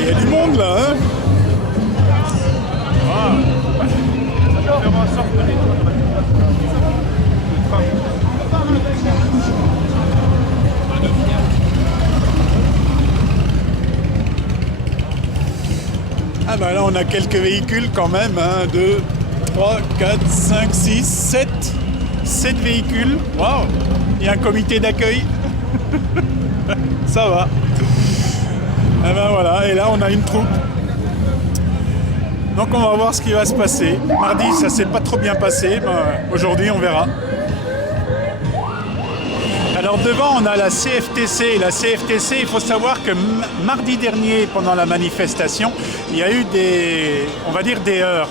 Il y a du monde là, hein. Ah bah là on a quelques véhicules quand même, 1, 2, 3, 4, 5, 6, 7. 7 véhicules. Waouh. Il y a un comité d'accueil. Ça va. Et ben voilà, et là on a une troupe. Donc on va voir ce qui va se passer. Mardi ça s'est pas trop bien passé, mais aujourd'hui on verra. Alors devant on a la CFTC. La CFTC, il faut savoir que mardi dernier pendant la manifestation, il y a eu on va dire des heurts.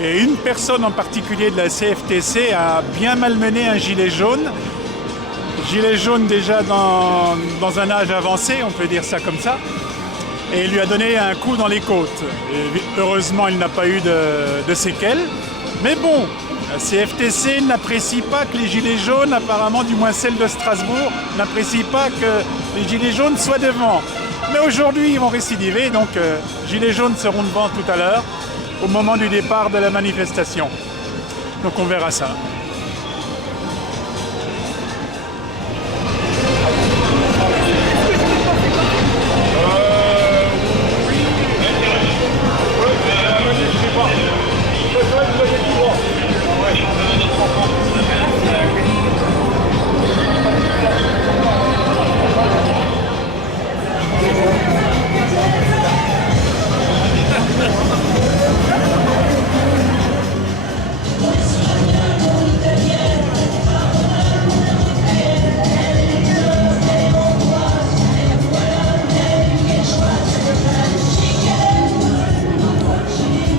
Et une personne en particulier de la CFTC a bien malmené un gilet jaune. Gilet jaune déjà dans un âge avancé, on peut dire ça comme ça. Et il lui a donné un coup dans les côtes. Et heureusement, il n'a pas eu de séquelles. Mais bon, la CFTC n'apprécie pas que les gilets jaunes, apparemment du moins celle de Strasbourg, n'apprécie pas que les gilets jaunes soient devant. Mais aujourd'hui, ils vont récidiver, donc gilets jaunes seront devant tout à l'heure, au moment du départ de la manifestation. Donc on verra ça.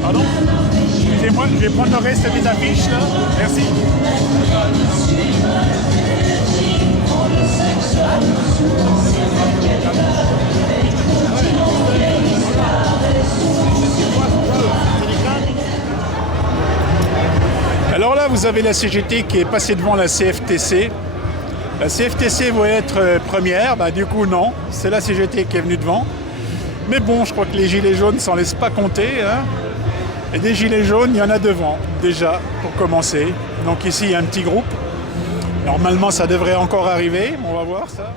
Pardon ? Excusez-moi, je vais prendre le reste des affiches là. Merci. Alors là, vous avez la CGT qui est passée devant la CFTC. La CFTC voulait être première, du coup non, c'est la CGT qui est venue devant. Mais bon, je crois que les gilets jaunes s'en laissent pas compter, hein. Et des gilets jaunes, il y en a devant, déjà, pour commencer. Donc ici, il y a un petit groupe. Normalement, ça devrait encore arriver, on va voir ça.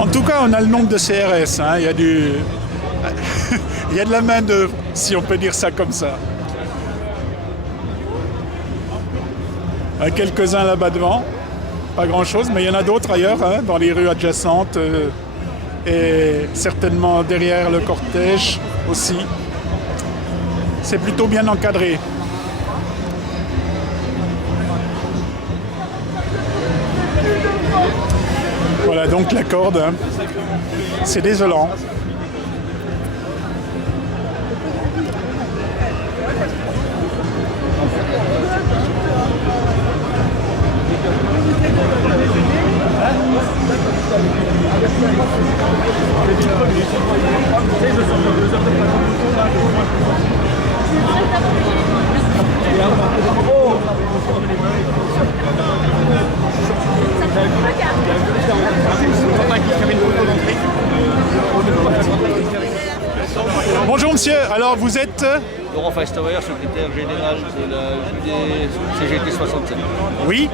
En tout cas, on a le nombre de CRS, hein. Il y a il y a de la main-d'œuvre, si on peut dire ça comme ça. Quelques-uns là-bas devant, pas grand-chose, mais il y en a d'autres ailleurs, hein, dans les rues adjacentes et certainement derrière le cortège aussi. C'est plutôt bien encadré. Voilà donc la corde, hein. C'est désolant. Bonjour monsieur, alors vous êtes Laurent Feisterweyer, secrétaire général de la CGT 67. Oui,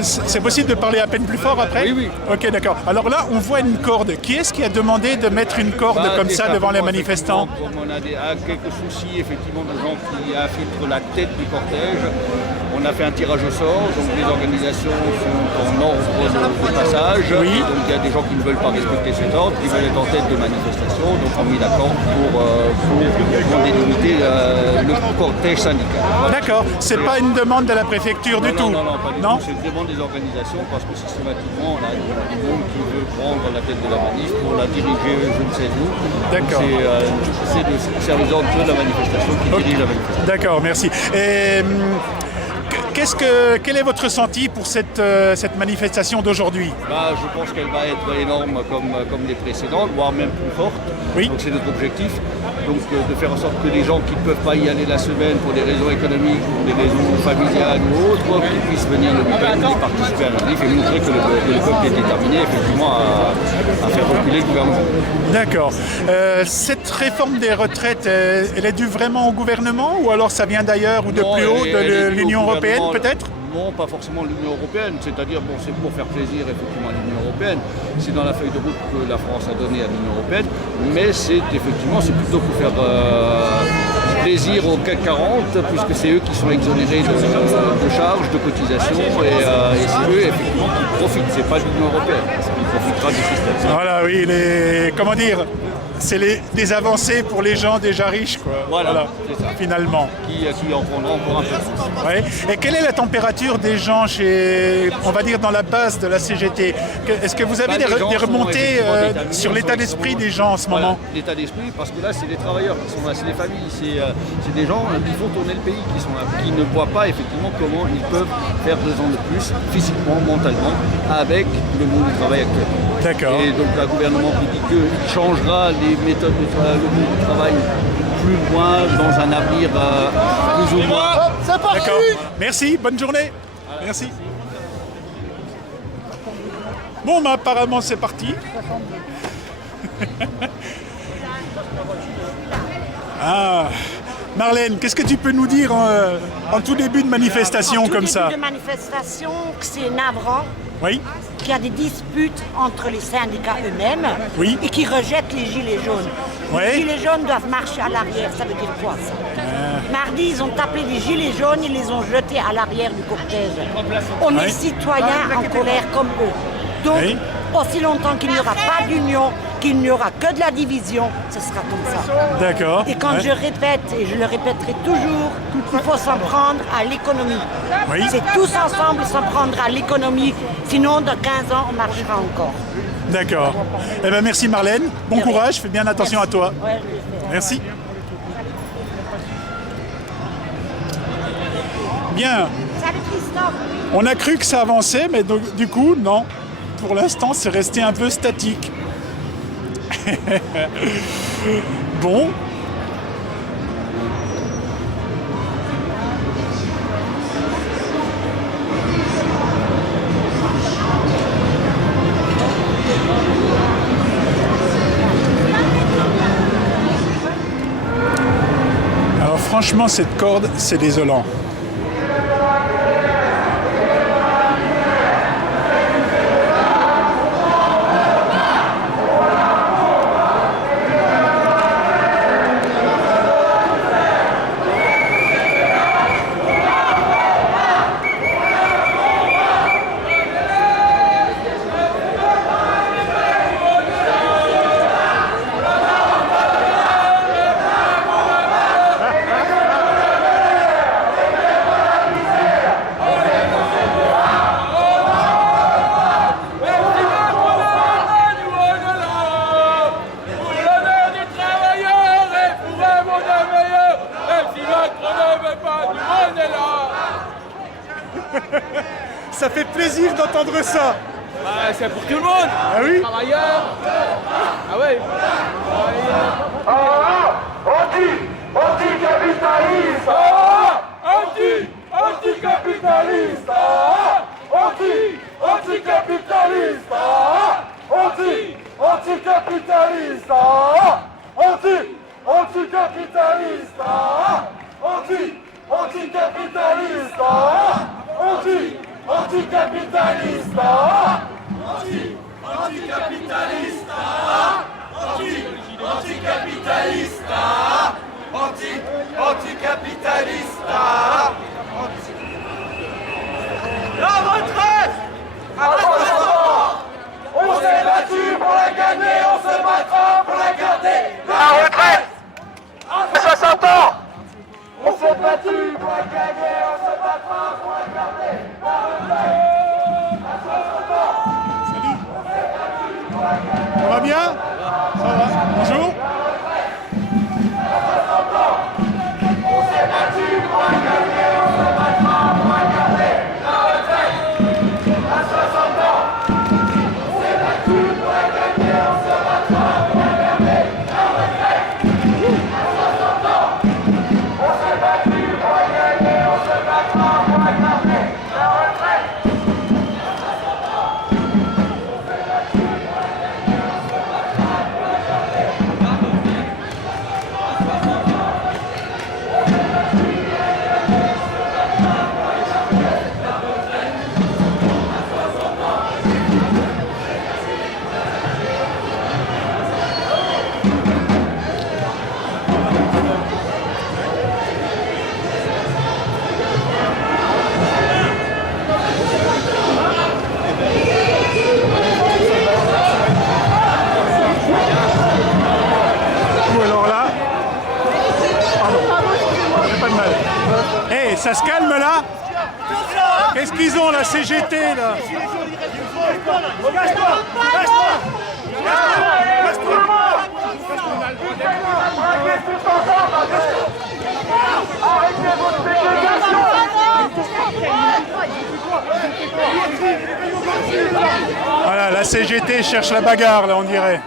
c'est possible de parler à peine plus fort après ? Oui, oui. Ok, d'accord. Alors là, on voit une corde. Qui est-ce qui a demandé de mettre une corde comme ça devant les manifestants ? Comme on a quelques soucis effectivement de gens qui infiltrent la tête du cortège, on a fait un tirage au sort, donc les organisations sont en ordre de passage. Oui. Donc il y a des gens qui ne veulent pas respecter cet ordre, qui veulent être en tête de manifestation, donc on a mis d'accord pour délimiter le cortège syndical. Voilà. D'accord, c'est pas une demande de la préfecture du tout. Non, pas du tout. C'est une demande des organisations parce que systématiquement, on a du monde qui veut prendre la tête de la manif pour la diriger je ne sais où. D'accord. C'est le service d'ordre de la manifestation qui dirige la manifestation. D'accord, merci. Et quel est votre ressenti pour cette manifestation d'aujourd'hui? Je pense qu'elle va être énorme comme les précédentes, voire même plus forte. Oui. Donc c'est notre objectif. Donc de faire en sorte que les gens qui ne peuvent pas y aller la semaine pour des raisons économiques ou des raisons familiales ou autres, qu'ils puissent venir le week-end et participer à la manif et montrer que le peuple est déterminé effectivement à faire reculer le gouvernement. D'accord. Cette réforme des retraites, elle est due vraiment au gouvernement ou alors ça vient d'ailleurs ou de plus haut de l'Union européenne peut-être? Non, pas forcément l'Union européenne, c'est-à-dire, c'est pour faire plaisir effectivement à l'Union européenne, c'est dans la feuille de route que la France a donnée à l'Union européenne, mais c'est plutôt pour faire plaisir au CAC 40, puisque c'est eux qui sont exonérés de charges, de cotisations, et c'est eux effectivement qui profitent, c'est pas l'Union européenne qui profitera du système. Voilà, oui, c'est des avancées pour les gens déjà riches, quoi. Voilà, c'est ça. Finalement. Qui en prendront encore un peu plus. Ouais. Et quelle est la température des gens on va dire, dans la base de la CGT? Est-ce que vous avez des remontées sur l'état d'esprit des gens en ce moment? L'état d'esprit, parce que là, c'est les travailleurs qui sont là, c'est les familles, c'est des gens qui font tourner le pays, qui sont là, qui ne voient pas effectivement comment ils peuvent faire 2 ans de plus, physiquement, mentalement, avec le monde du travail actuel. D'accord. Et donc, le gouvernement qui dit qu'il changera les méthodes le monde du travail plus loin, dans un avenir plus ou moins. C'est parti. D'accord. Merci, bonne journée. Merci. Bon, apparemment c'est parti. Marlène, qu'est-ce que tu peux nous dire en tout début de manifestation comme ça? En tout début de manifestation, c'est navrant. Oui. Qu'il y a des disputes entre les syndicats eux-mêmes et qui rejettent les gilets jaunes. Les gilets jaunes doivent marcher à l'arrière, ça veut dire quoi ça? Mardi, ils ont tapé des gilets jaunes, ils les ont jetés à l'arrière du cortège. On est citoyens en colère comme eux. Donc, aussi longtemps qu'il n'y aura pas d'union, qu'il n'y aura que de la division, ce sera comme ça. D'accord. Et quand je répète, et je le répéterai toujours, il faut s'en prendre à l'économie. C'est tous ensemble s'en prendre à l'économie, sinon dans 15 ans, on marchera encore. D'accord. Eh bien, merci Marlène, bon courage, fais bien attention à toi. Ouais, je vais faire. Merci. Bien. Salut Christophe. On a cru que ça avançait, mais du coup, non. Pour l'instant, c'est resté un peu statique. Bon. Alors franchement, cette corde, c'est désolant. Ça fait plaisir d'entendre ça. C'est pour tout le monde. Ah oui. Travailleurs. Ah ouais. Anticapitaliste. Anticapitaliste. Anticapitaliste. Anticapitaliste. Anticapitaliste. Anticapitaliste. Anticapitaliste. Anticapitaliste. Anticapitaliste. Anticapitaliste. La retraite à 60 ans. On s'est battu pour la gagner, on se battra pour la garder. La retraite à 60 ans. On s'est battu pour la gagner, on se battra pour la garder. La retraite à 60 ans. Salut. Ça va bien? Ça va. Bonjour. On s'est battu pour la gagner, on se battra pour la garder. ça se calme là? Qu'est-ce qu'ils ont la CGT là? Voilà, la CGT cherche la bagarre là, on dirait.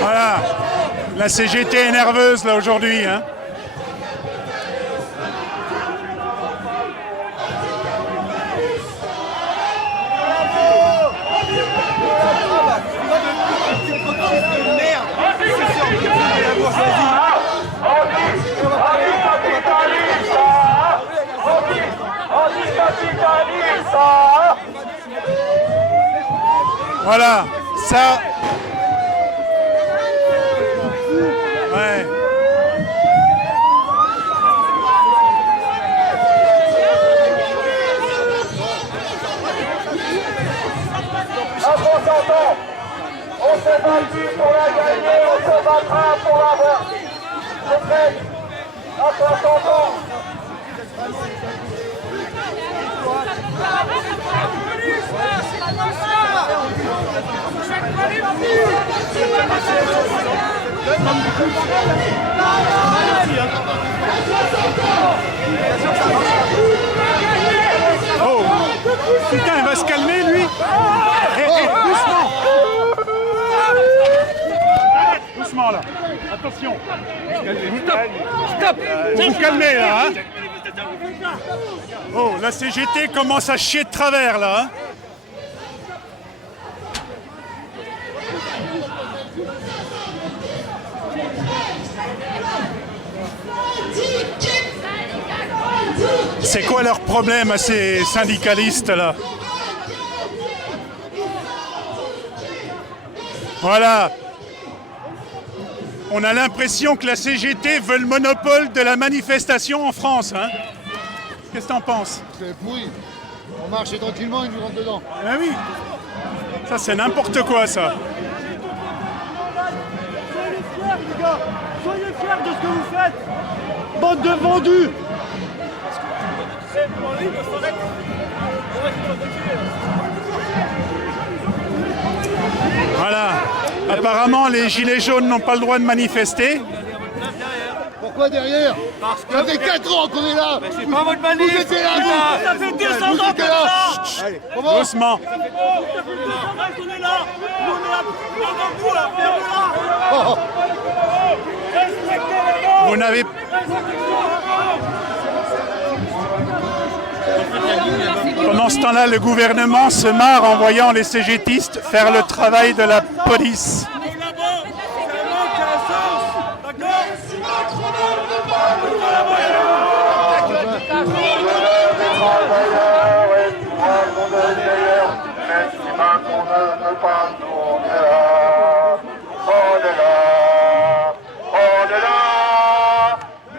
Voilà, la CGT est nerveuse là aujourd'hui, hein. Voilà, ça. Ouais. On s'est battu pour la gagner, on se battra pour l'avoir. Retraite à 60 ans. Oh, putain, il va se calmer lui. Doucement. Doucement là. Attention. Stop. Vous vous calmez là, hein. Oh, la CGT commence à chier de travers là, hein. C'est quoi leur problème à ces syndicalistes là? Voilà. On a l'impression que la CGT veut le monopole de la manifestation en France, hein. Qu'est-ce que t'en penses? C'est pourri. On marche tranquillement, ils nous rentrent dedans. Ah oui. Ça c'est n'importe quoi ça. Soyez fiers les gars. Soyez fiers de ce que vous faites. Bande de vendus. Voilà. Apparemment, les gilets jaunes n'ont pas le droit de manifester. Pourquoi derrière? Parce que ça fait 4 ans qu'on est là. C'est pas votre manif. Vous étiez là, vous. Ça fait 200 ans qu'on est là. Allez, comment? Doucement. Ça fait 200 ans qu'on est là. Nous on est là devant vous là. Oh. Respectez les gars. Vous n'avez... Pendant ce temps-là, le gouvernement se marre en voyant les CGTistes faire le travail de la police. Même si Macron ne veut pas, nous on est là. Pour l'honneur des travailleurs et pour un monde meilleur. Même si Macron ne veut pas, nous on est là. On est là.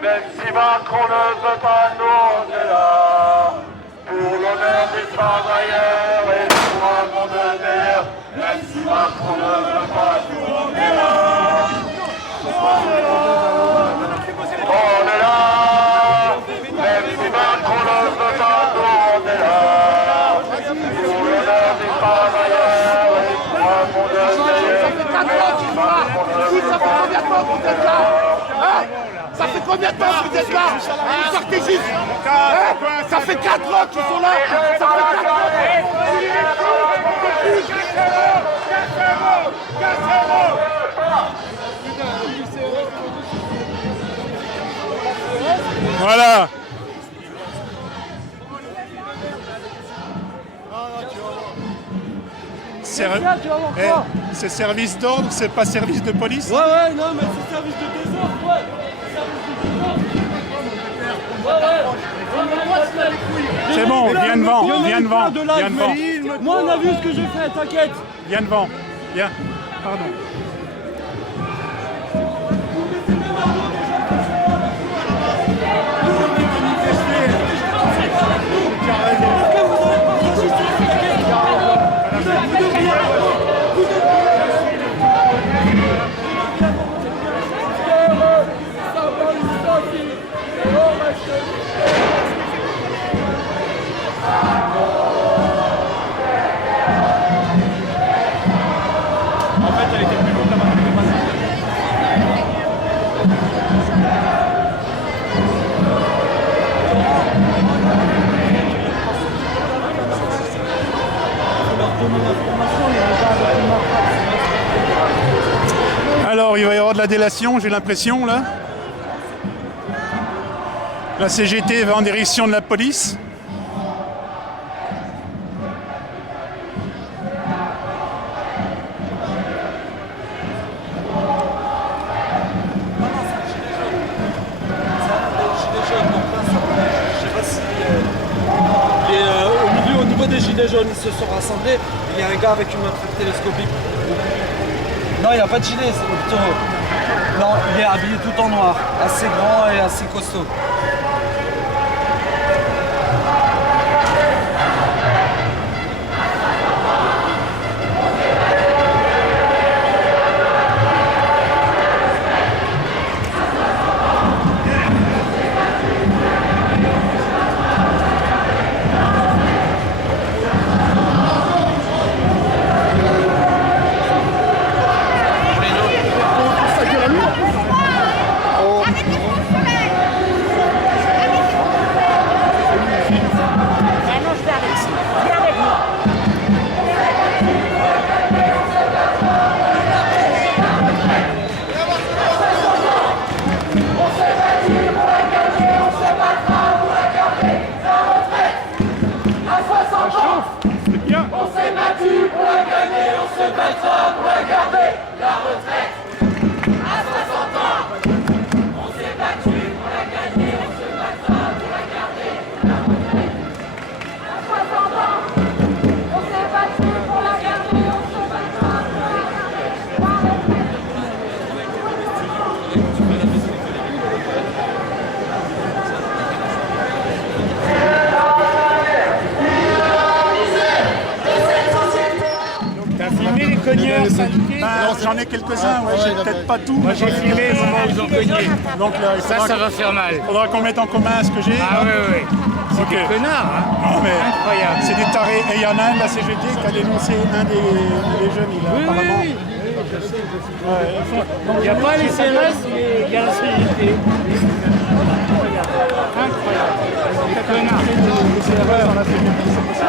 Même si Macron ne veut pas, nous on est là. Pour l'honneur des travailleurs et pour un monde meilleur. Ça fait combien de temps que vous êtes là? Ça fait combien de temps que vous êtes là? Les stratégistes, ça fait 4 ans qu'ils sont là. Ça fait 4 ans. Voilà. C'est service d'ordre, c'est pas service de police? Ouais, non, mais c'est service de désordre, ouais. C'est bon, viens devant, viens devant, viens devant. Moi, on a vu ce que j'ai fait, t'inquiète. Viens devant, viens. Pardon. donner l'information, il y a un gars avec une matraque. Alors, il va y avoir de la délation, j'ai l'impression, là. La CGT va en direction de la police. Au niveau des gilets jaunes, ils se sont rassemblés. Il y a un gars avec une matraque télescopique. Non, il n'y a pas de gilet, c'est plutôt... Non, il est habillé tout en noir, assez grand et assez costaud. J'en ai quelques-uns, ouais, j'ai peut-être pas tout. Moi j'ai filmé le moment où ils ont cogné. Donc là, Ça va faire mal. Il faudra qu'on mette en commun ce que j'ai. Ah oui. C'est Ok. des connards, hein. Non, mais Incroyable. c'est des tarés. Et il y en a un de la CGT qui a dénoncé un des jeunes, il a apparemment. Il n'y a pas les CRS, mais il y a la CGT. Incroyable. Des connards. Les CRS dans la CGT, c'est possible.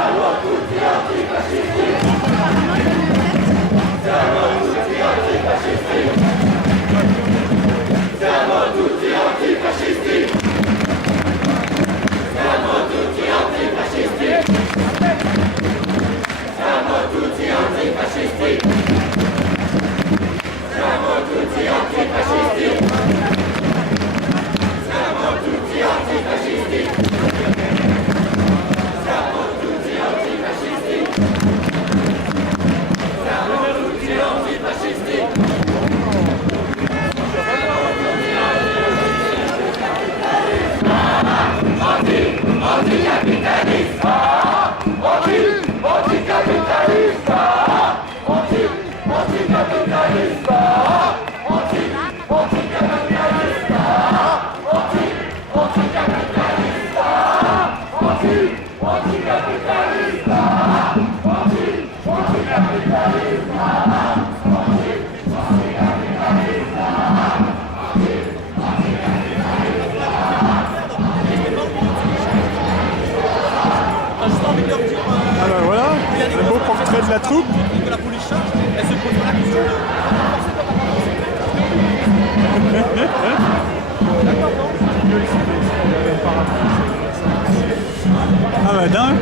Alors voilà, un beau portrait de la troupe. Ah bah dingue.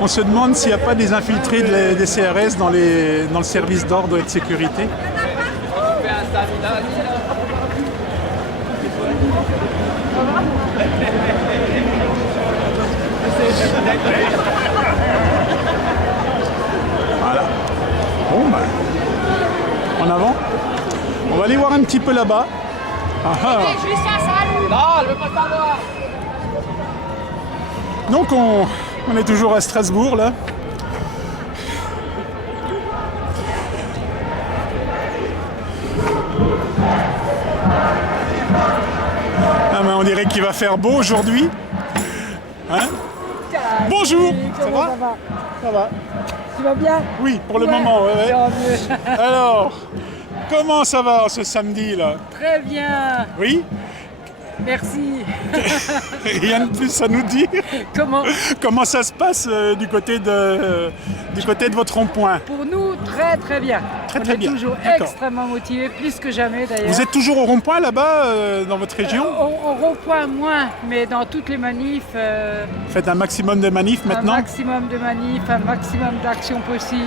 On se demande s'il n'y a pas des infiltrés des CRS dans le service d'ordre et de sécurité. Voilà. Bon bah, en avant. On va aller voir un petit peu là-bas. Ah, ah. Donc on est toujours à Strasbourg là. Ah mais on dirait qu'il va faire beau aujourd'hui. Hein? Bonjour. Ça va? Ça va. Tu vas bien? Oui, pour le moment, ouais. Alors, comment ça va ce samedi là? Très bien. Oui? Merci. Rien de plus à nous dire. Comment ça se passe du côté de votre rond-point? Pour nous, très très bien. Très très bien. On est toujours extrêmement motivés, plus que jamais d'ailleurs. Vous êtes toujours au rond-point là-bas, dans votre région? Au rond-point moins, mais dans toutes les manifs. Faites un maximum de manifs maintenant? Un maximum de manifs, un maximum d'actions possibles.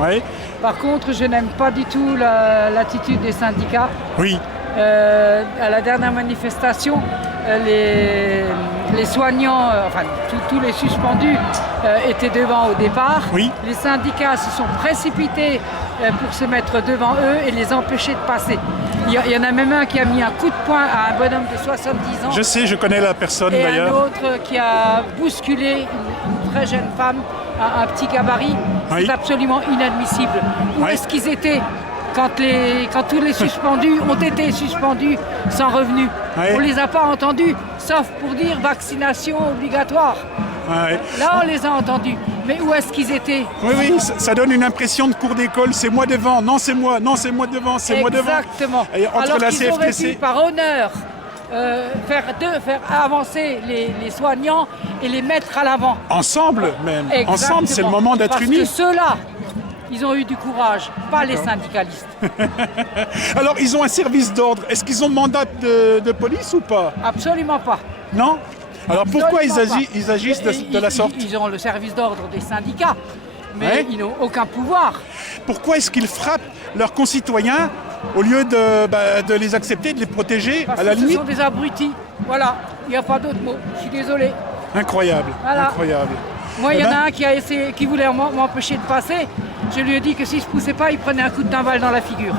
Oui. Par contre, je n'aime pas du tout l'attitude des syndicats. Oui. À la dernière manifestation, les soignants, enfin tous les suspendus étaient devant au départ. Oui. Les syndicats se sont précipités pour se mettre devant eux et les empêcher de passer. Il y en a même un qui a mis un coup de poing à un bonhomme de 70 ans. Je sais, je connais la personne d'ailleurs. Et un autre qui a bousculé une très jeune femme, un petit gabarit. Oui. C'est absolument inadmissible. Où est-ce qu'ils étaient quand tous les suspendus ont été suspendus sans revenu? On ne les a pas entendus, sauf pour dire vaccination obligatoire. Là, on les a entendus. Mais où est-ce qu'ils étaient? Oui, ça donne une impression de cours d'école. C'est moi devant, non c'est moi, non c'est moi devant, c'est moi devant. Exactement. Entre la qu'ils auraient CFTC... pu, par honneur, faire avancer les soignants et les mettre à l'avant. Ensemble même. Exactement. Ensemble, c'est le moment d'être unis. Parce que ceux-là, ils ont eu du courage, pas les syndicalistes. Alors, ils ont un service d'ordre. Est-ce qu'ils ont mandat de police ou pas? Absolument pas. Non? Alors pourquoi ils Absolument agissent de la sorte? Ils ont le service d'ordre des syndicats, mais ils n'ont aucun pouvoir. Pourquoi est-ce qu'ils frappent leurs concitoyens au lieu de les accepter, de les protéger à la limite? Ce sont des abrutis. Voilà, il n'y a pas d'autre mot. Je suis désolé. Incroyable, voilà. Incroyable. Moi, il y en a un qui voulait m'empêcher de passer. Je lui ai dit que s'il ne se poussait pas, il prenait un coup de timbale dans la figure.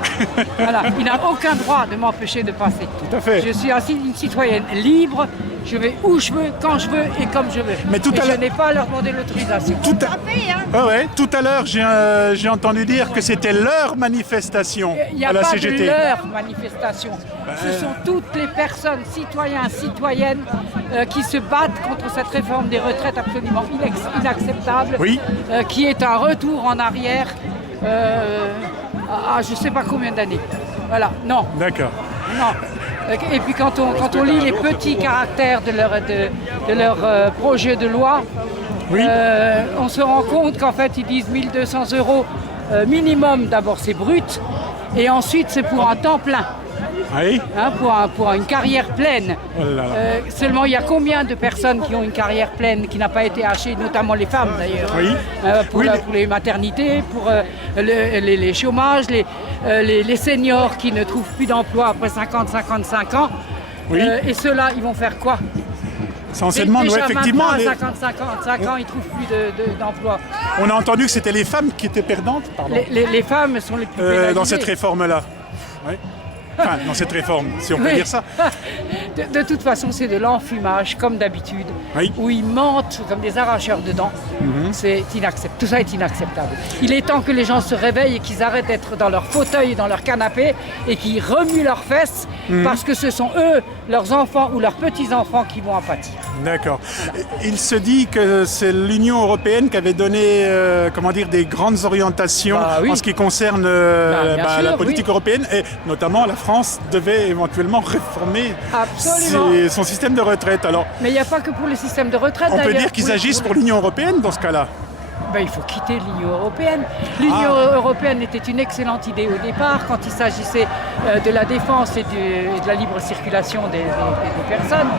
Voilà. Il n'a aucun droit de m'empêcher de passer. Tout à fait. Je suis une citoyenne libre. Je vais où je veux, quand je veux et comme je veux. Mais je n'ai pas à leur demander l'autorisation. Tout à l'heure, j'ai entendu dire que c'était leur manifestation à la CGT. Il n'y a pas de leur manifestation. Ce sont toutes les personnes, citoyens, citoyennes, qui se battent contre cette réforme des retraites absolument inacceptable, qui est un retour en arrière à je ne sais pas combien d'années. Voilà, non. D'accord. Non. Et puis quand on lit les petits caractères de leur projet de loi, on se rend compte qu'en fait ils disent 1 200 € minimum, d'abord c'est brut, et ensuite c'est pour un temps plein. Oui. Hein, pour une carrière pleine. Oh là là. Seulement, il y a combien de personnes qui ont une carrière pleine qui n'a pas été hachée, notamment les femmes d'ailleurs, pour les maternités, pour les chômages, les seniors qui ne trouvent plus d'emploi après 50-55 ans. Et ceux-là, ils vont faire quoi? Essentiellement, effectivement. À 55 ans, ils ne trouvent plus d'emploi. On a entendu que c'était les femmes qui étaient perdantes, pardon. Les femmes sont les plus pénalisées. Dans cette réforme-là. Oui. Enfin, dans cette réforme, si on peut dire ça. De toute façon, c'est de l'enfumage, comme d'habitude, où ils mentent comme des arracheurs de dents. C'est inacceptable. Tout ça est inacceptable. Il est temps que les gens se réveillent et qu'ils arrêtent d'être dans leur fauteuil, dans leur canapé, et qu'ils remuent leurs fesses, parce que ce sont eux, leurs enfants ou leurs petits-enfants qui vont en pâtir. D'accord. Voilà. Il se dit que c'est l'Union européenne qui avait donné des grandes orientations en ce qui concerne la politique européenne, et notamment la France devait éventuellement réformer son système de retraite. Alors, mais il n'y a pas que pour le système de retraite. On peut dire qu'ils agissent pour l'Union européenne dans ce cas-là. Il faut quitter l'Union européenne. L'Union européenne était une excellente idée au départ quand il s'agissait de la défense et de la libre circulation des personnes.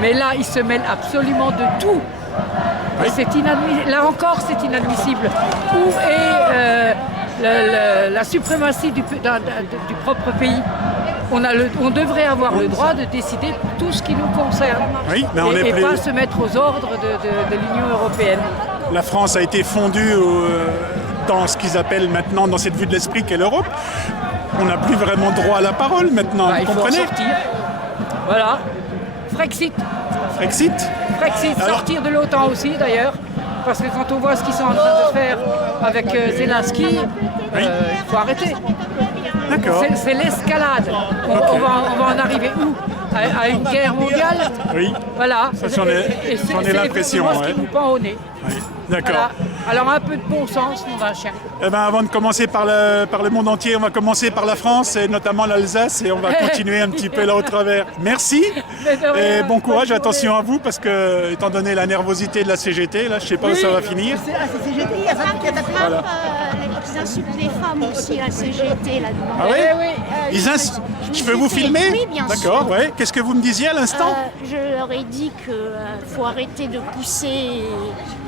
Mais là, ils se mêlent absolument de tout. Et là encore, c'est inadmissible. Où est la suprématie du propre pays? On devrait avoir le droit de décider tout ce qui nous concerne et pas se mettre aux ordres de l'Union européenne. La France a été fondue dans ce qu'ils appellent maintenant, dans cette vue de l'esprit qu'est l'Europe. On n'a plus vraiment droit à la parole maintenant, vous comprenez? Il faut sortir. Voilà. Frexit. Sortir de l'OTAN aussi d'ailleurs. Parce que quand on voit ce qu'ils sont en train de faire avec Zelensky, il faut arrêter. D'accord. C'est l'escalade. On va en arriver où? À une guerre mondiale? Oui. Voilà. Ça, j'en ai l'impression. C'est ce qui nous pend au nez. D'accord. Voilà. Alors un peu de bon sens, mon chien. Eh ben, avant de commencer par le monde entier, on va commencer par la France et notamment l'Alsace et on va continuer un petit peu là au travers. Merci et bon courage, attention à vous parce que étant donné la nervosité de la CGT, là je sais pas où ça va finir. CGT, il y a Voilà. ils insultent les femmes aussi à CGT là-dedans. Ah oui, je peux vous filmer? Oui, bien sûr. D'accord, ouais. Qu'est-ce que vous me disiez à l'instant? Je leur ai dit qu'il faut arrêter de pousser.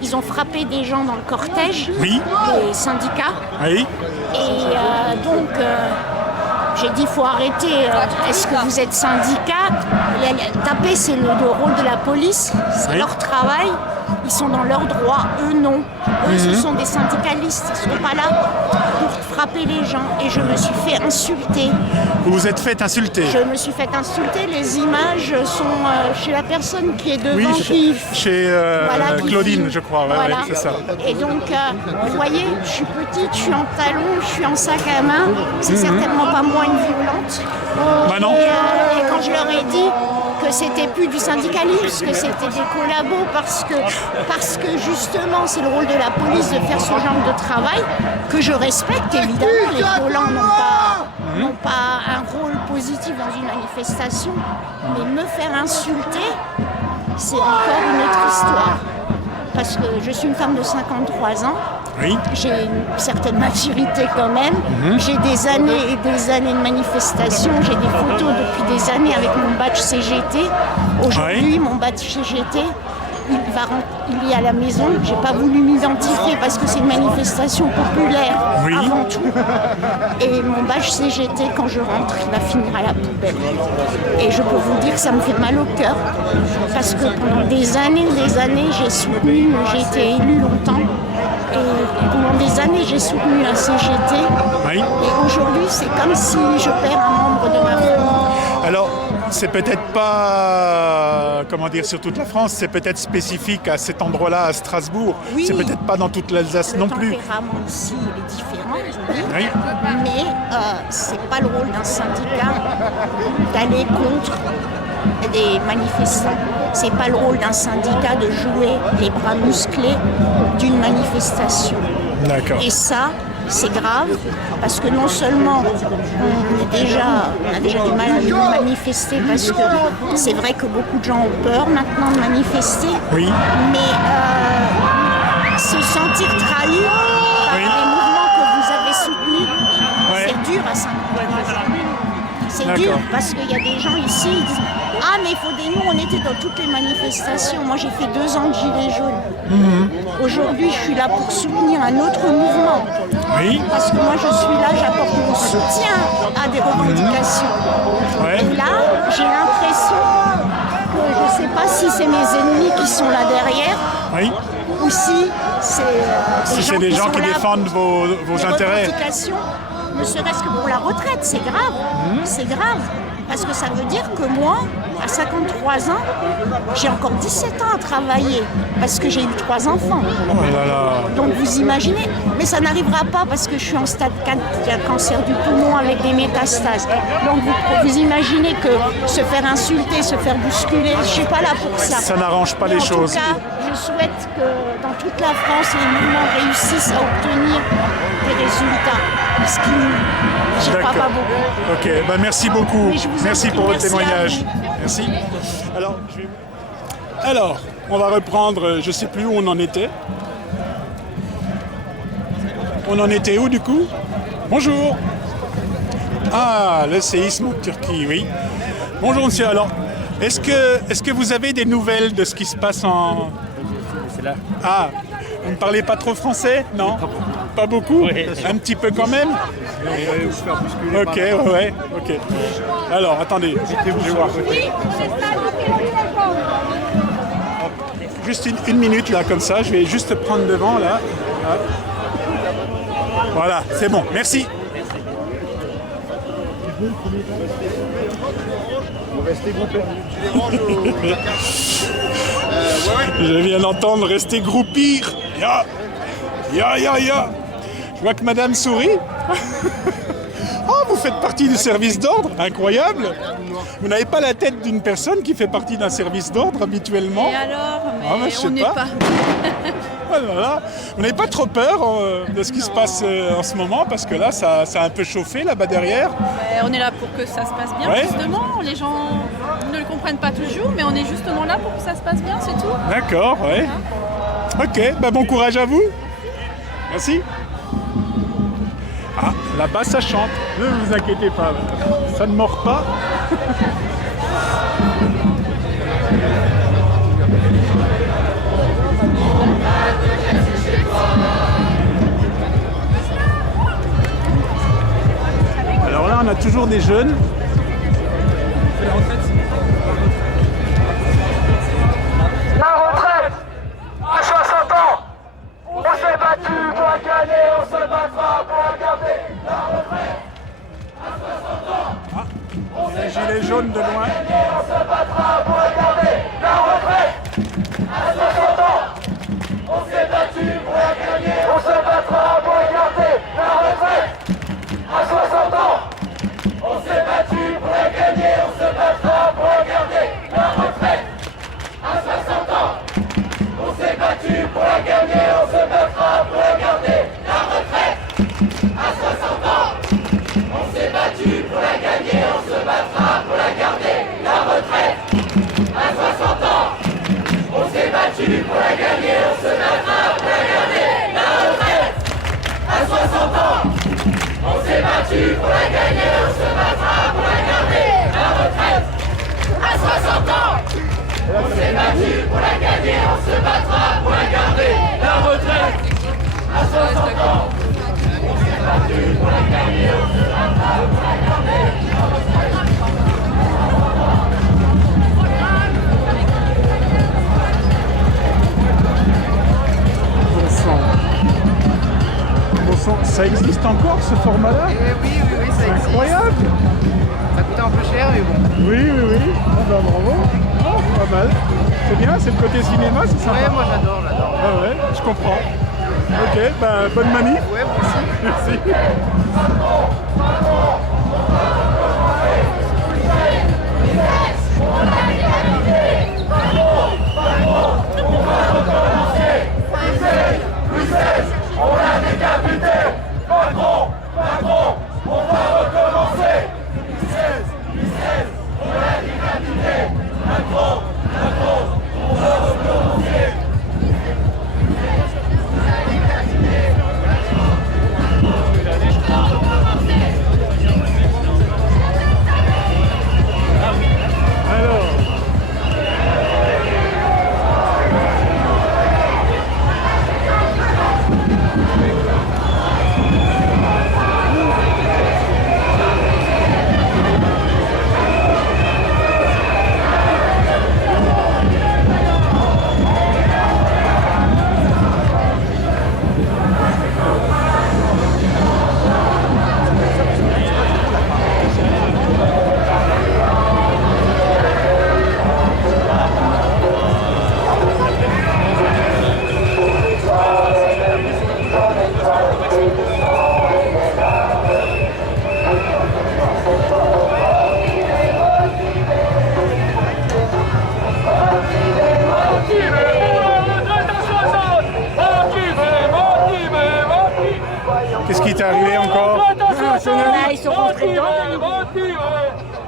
Ils ont frappé des gens dans le cortège, oui. Les syndicats. Oui. Et donc, j'ai dit il faut arrêter. Est-ce que vous êtes syndicat? Taper, c'est le rôle de la police, c'est leur travail. Ils sont dans leurs droits, eux non. Eux, ce sont des syndicalistes, ils ne sont pas là pour frapper les gens. Et je me suis fait insulter. Vous vous êtes fait insulter? Je me suis fait insulter. Les images sont chez la personne qui est devant. Oui, chez voilà, Claudine, filme. je crois. Ouais, Voilà. ouais, c'est ça. Et donc, vous voyez, je suis petite, je suis en talons, je suis en sac à main. C'est certainement pas moi une violente. Bah non. Et quand je leur ai dit que c'était plus du syndicalisme, que c'était des collabos, parce que justement c'est le rôle de la police de faire ce genre de travail, que je respecte évidemment. Les violents n'ont pas un rôle positif dans une manifestation, mais me faire insulter, c'est encore une autre histoire. Parce que je suis une femme de 53 ans, oui. J'ai une certaine maturité quand même, j'ai des années et des années de manifestation, j'ai des photos depuis des années avec mon badge CGT. Aujourd'hui, mon badge CGT, il est à la maison. Je n'ai pas voulu m'identifier parce que c'est une manifestation populaire avant tout. Et mon badge CGT, quand je rentre, il va finir à la poubelle. Et je peux vous dire que ça me fait mal au cœur parce que pendant des années, j'ai soutenu, j'ai été élue longtemps. Et pendant des années, j'ai soutenu la CGT. Oui. Et aujourd'hui, c'est comme si je perds un membre de ma famille. Alors, c'est peut-être pas, comment dire, sur toute la France, c'est peut-être spécifique à cet endroit-là, à Strasbourg. Oui. C'est peut-être pas dans toute l'Alsace non plus. Le tempérament ici, il est différent, oui. Mais c'est pas le rôle d'un syndicat d'aller contre des manifestants. C'est pas le rôle d'un syndicat de jouer les bras musclés d'une manifestation. D'accord. Et ça, c'est grave, parce que non seulement on a déjà du mal à manifester, parce que c'est vrai que beaucoup de gens ont peur maintenant de manifester, oui. Mais se sentir trahi par les mouvements que vous avez soutenus, c'est dur à 53 ans. C'est dur, parce qu'il y a des gens ici qui disent « Ah, mais il faut des nous, on était dans toutes les manifestations. » Moi, j'ai fait 2 ans de gilet jaune. Aujourd'hui, je suis là pour soutenir un autre mouvement. Oui. Parce que moi, je suis là, j'apporte mon soutien à des revendications. Et là, j'ai l'impression que je ne sais pas si c'est mes ennemis qui sont là derrière, ou si c'est des gens qui défendent vos intérêts. Ne serait-ce que pour la retraite, c'est grave. C'est grave. Parce que ça veut dire que moi, à 53 ans, j'ai encore 17 ans à travailler. Parce que j'ai eu 3 enfants. Oh là là. Donc vous imaginez. Mais ça n'arrivera pas parce que je suis en stade 4 de cancer du poumon avec des métastases. Donc vous imaginez que se faire insulter, se faire bousculer, je ne suis pas là pour ça. Ça n'arrange pas les choses. En tout cas, je souhaite que dans toute la France, les mouvements réussissent à obtenir des résultats. Ce qui je ne crois pas beaucoup. Ok, bah merci beaucoup. Merci pour votre témoignage. Merci. Alors, on va reprendre, je ne sais plus où on en était. On en était où du coup? Bonjour. Ah, le séisme en Turquie, oui. Bonjour monsieur, alors, est-ce que vous avez des nouvelles de ce qui se passe en... C'est là. Ah, vous ne parlez pas trop français? Non? Pas beaucoup? Oui. Un petit peu quand même? Ok, ouais, ok. Alors, attendez, je vais voir. Juste une minute là, comme ça, je vais juste prendre devant là. Voilà, c'est bon, merci. Restez groupés. Je viens d'entendre rester groupir. Ya. Je vois que madame sourit. Oh, vous faites partie du service d'ordre? Incroyable. Vous n'avez pas la tête d'une personne qui fait partie d'un service d'ordre habituellement? Et alors, mais je sais on n'est pas. Voilà. Vous n'avez pas trop peur de ce qui se passe en ce moment, parce que là, ça a un peu chauffé là-bas derrière. On est là pour que ça se passe bien, justement. Les gens ne le comprennent pas toujours, mais on est justement là pour que ça se passe bien, c'est tout. D'accord, ouais. Ok, bon courage à vous. Merci. Ah, là-bas, ça chante. Ne vous inquiétez pas, ça ne mord pas. Alors là, on a toujours des jeunes. La retraite à 60 ans. On s'est battu pour la gagner, on se battra pour la garder. La retraite à 60 ans. Les gilets jaunes de loin. On se battra pour la garder. La retraite à 60 ans. On s'est battu pour la gagner, on se battra pour la garder. La retraite à 60 ans. On s'est battu pour la gagner, on se battra pour la garder. La retraite à 60 ans. On s'est battu pour la gagner, on se battra pour la garder. La retraite à 60 ans. On s'est battu pour la gagner, on se battra pour la garder. La retraite à 60 ans. On s'est battu pour la gagner, on se battra pour la garder. La retraite à 60 ans. On s'est battu pour la gagner, on se battra pour la garder. La retraite à 60 ans. On s'est battu pour la gagner, on se battra pour la garder. La retraite à 60 ans. On s'est battu pour la gagner, on se battra pour la garder. La retraite à 60 ans. Bon sang, ça existe encore ce format-là? Oui, ça existe. Incroyable! Ça coûte un peu cher, mais bon. Oui. Bravo. Oh, pas mal. C'est bien, c'est le côté cinéma, c'est sympa. Ouais, moi j'adore. Ah ouais, je comprends. Ok, bonne manif. Ouais, moi aussi. Merci. On l'a décapité. Macron, on va recommencer. 16, on l'a décapité. Macron, on va recommencer. Qu'est-ce qui t'est arrivé encore? Ils sont rentrés dedans.